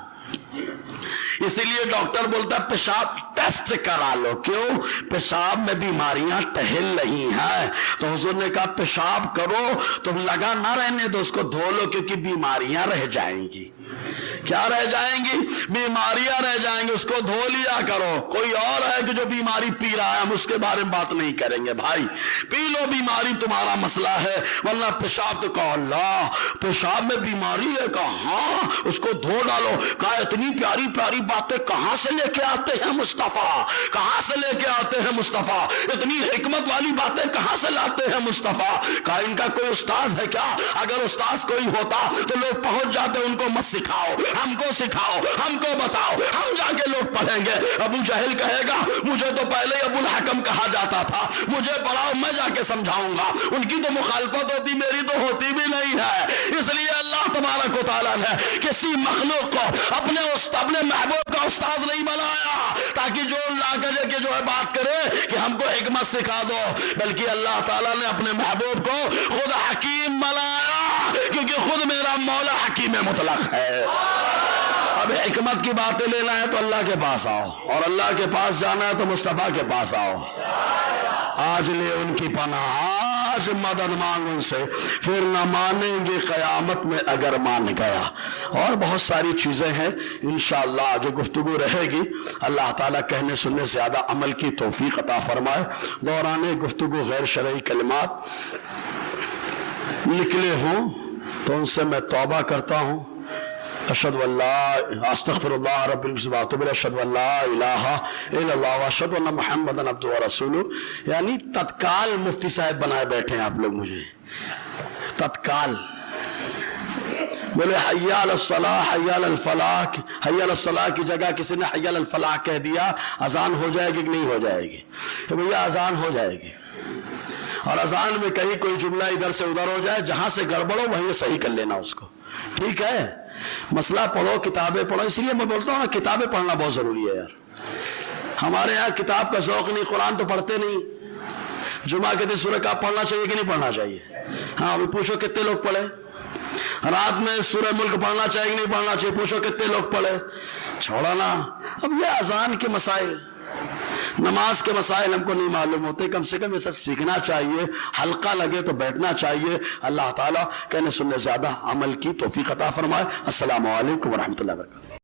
اسی لیے ڈاکٹر بولتا ہے پیشاب ٹیسٹ کرا لو۔ کیوں؟ پیشاب میں بیماریاں ٹہل رہی ہیں، تو حضور نے کہا پیشاب کرو تو لگا نہ رہنے دو، اس کو دھو لو، کیونکہ بیماریاں رہ جائیں گی۔ کیا رہ جائیں گی؟ بیماریاں رہ جائیں گی، اس کو دھو لیا کرو۔ کوئی اور ہے کہ جو بیماری پی رہا ہے، ہم اس کے بارے میں بات نہیں کریں گے بھائی، پی لو، بیماری تمہارا مسئلہ ہے، ورنہ پیشاب تو کہا اللہ پیشاب میں بیماری ہے، کہا ہاں اس کو دھو ڈالو۔ کہا اتنی پیاری پیاری باتیں کہاں سے لے کے آتے ہیں مصطفیٰ، کہاں سے لے کے آتے ہیں مصطفیٰ، اتنی حکمت والی باتیں کہاں سے لاتے ہیں مصطفیٰ۔ کہا ان کا کوئی استاذ ہے کیا؟ اگر استاذ کوئی ہوتا تو لوگ پہنچ جاتے، ان کو مت سکھاؤ، ہم کو سکھاؤ، ہم کو بتاؤ، ہم جا کے لوگ پڑھیں گے۔ ابو جہل کہے گا مجھے تو پہلے ابو الحکم کہا جاتا تھا، مجھے پڑھاؤ، میں جا کے سمجھاؤں گا۔ ان کی تو مخالفت ہوتی، میری تو ہوتی بھی نہیں ہے۔ اس لیے اللہ تبارک و تعالیٰ نے کسی مخلوق کو اپنے محبوب کا استاذ نہیں بنایا تاکہ جو لا کر کے جو ہے بات کرے کہ ہم کو حکمت سکھا دو، بلکہ اللہ تعالیٰ نے اپنے محبوب کو خود حکیم بنایا، کیونکہ خود میرا مولا حکیم مطلق ہے۔ اب حکمت کی باتیں لینا ہے تو اللہ کے پاس آؤ، اور اللہ کے پاس جانا ہے تو مصطفیٰ کے پاس آؤ۔ آج لے ان کی پناہ، آج مدد مانگ ان سے، پھر نہ مانیں گے قیامت میں اگر مان گیا۔ اور بہت ساری چیزیں ہیں، انشاءاللہ آگے گفتگو رہے گی۔ اللہ تعالیٰ کہنے سننے سے زیادہ عمل کی توفیق عطا فرمائے۔ دوران گفتگو غیر شرعی کلمات نکلے ہوں تو ان سے میں توبہ کرتا ہوں۔ اشہد ان لا استغفر اللہ رب العزت و اتوب الیہ، اشہد ان لا الہ الا اللہ واشہد ان محمدًا عبدہ ورسولہ۔ یعنی تتکال مفتی صاحب بنائے بیٹھے ہیں آپ لوگ مجھے، تتکال بولے حی علی الصلاح حی علی الفلاح، حی علی الصلاح کی جگہ کسی نے حی علی الفلاح کہہ دیا، اذان ہو جائے گی کہ نہیں ہو جائے گی؟ کہ بھیا اذان ہو جائے گی، اور اذان میں کہیں کوئی جملہ ادھر سے ادھر ہو جائے، جہاں سے گڑبڑ ہو وہیں صحیح کر لینا اس کو، ٹھیک ہے؟ مسئلہ پڑھو، کتابیں پڑھو۔ اس لیے میں بولتا ہوں نا کتابیں پڑھنا بہت ضروری ہے یار۔ ہمارے یہاں کتاب کا ذوق نہیں، قرآن تو پڑھتے نہیں۔ جمعہ کے دن سورہ کہف پڑھنا چاہیے کہ نہیں پڑھنا چاہیے؟ ہاں ابھی پوچھو کتنے لوگ پڑھے؟ رات میں سورہ ملک پڑھنا چاہیے کہ نہیں پڑھنا چاہیے؟ پوچھو کتنے لوگ پڑھے؟ چھوڑا نا۔ اب یہ اذان کے مسائل، نماز کے مسائل ہم کو نہیں معلوم ہوتے، کم سے کم یہ سب سیکھنا چاہیے، حلقہ لگے تو بیٹھنا چاہیے۔ اللہ تعالیٰ کہنے سننے زیادہ عمل کی توفیق عطا فرمائے۔ السلام علیکم ورحمۃ اللہ وبرکاتہ۔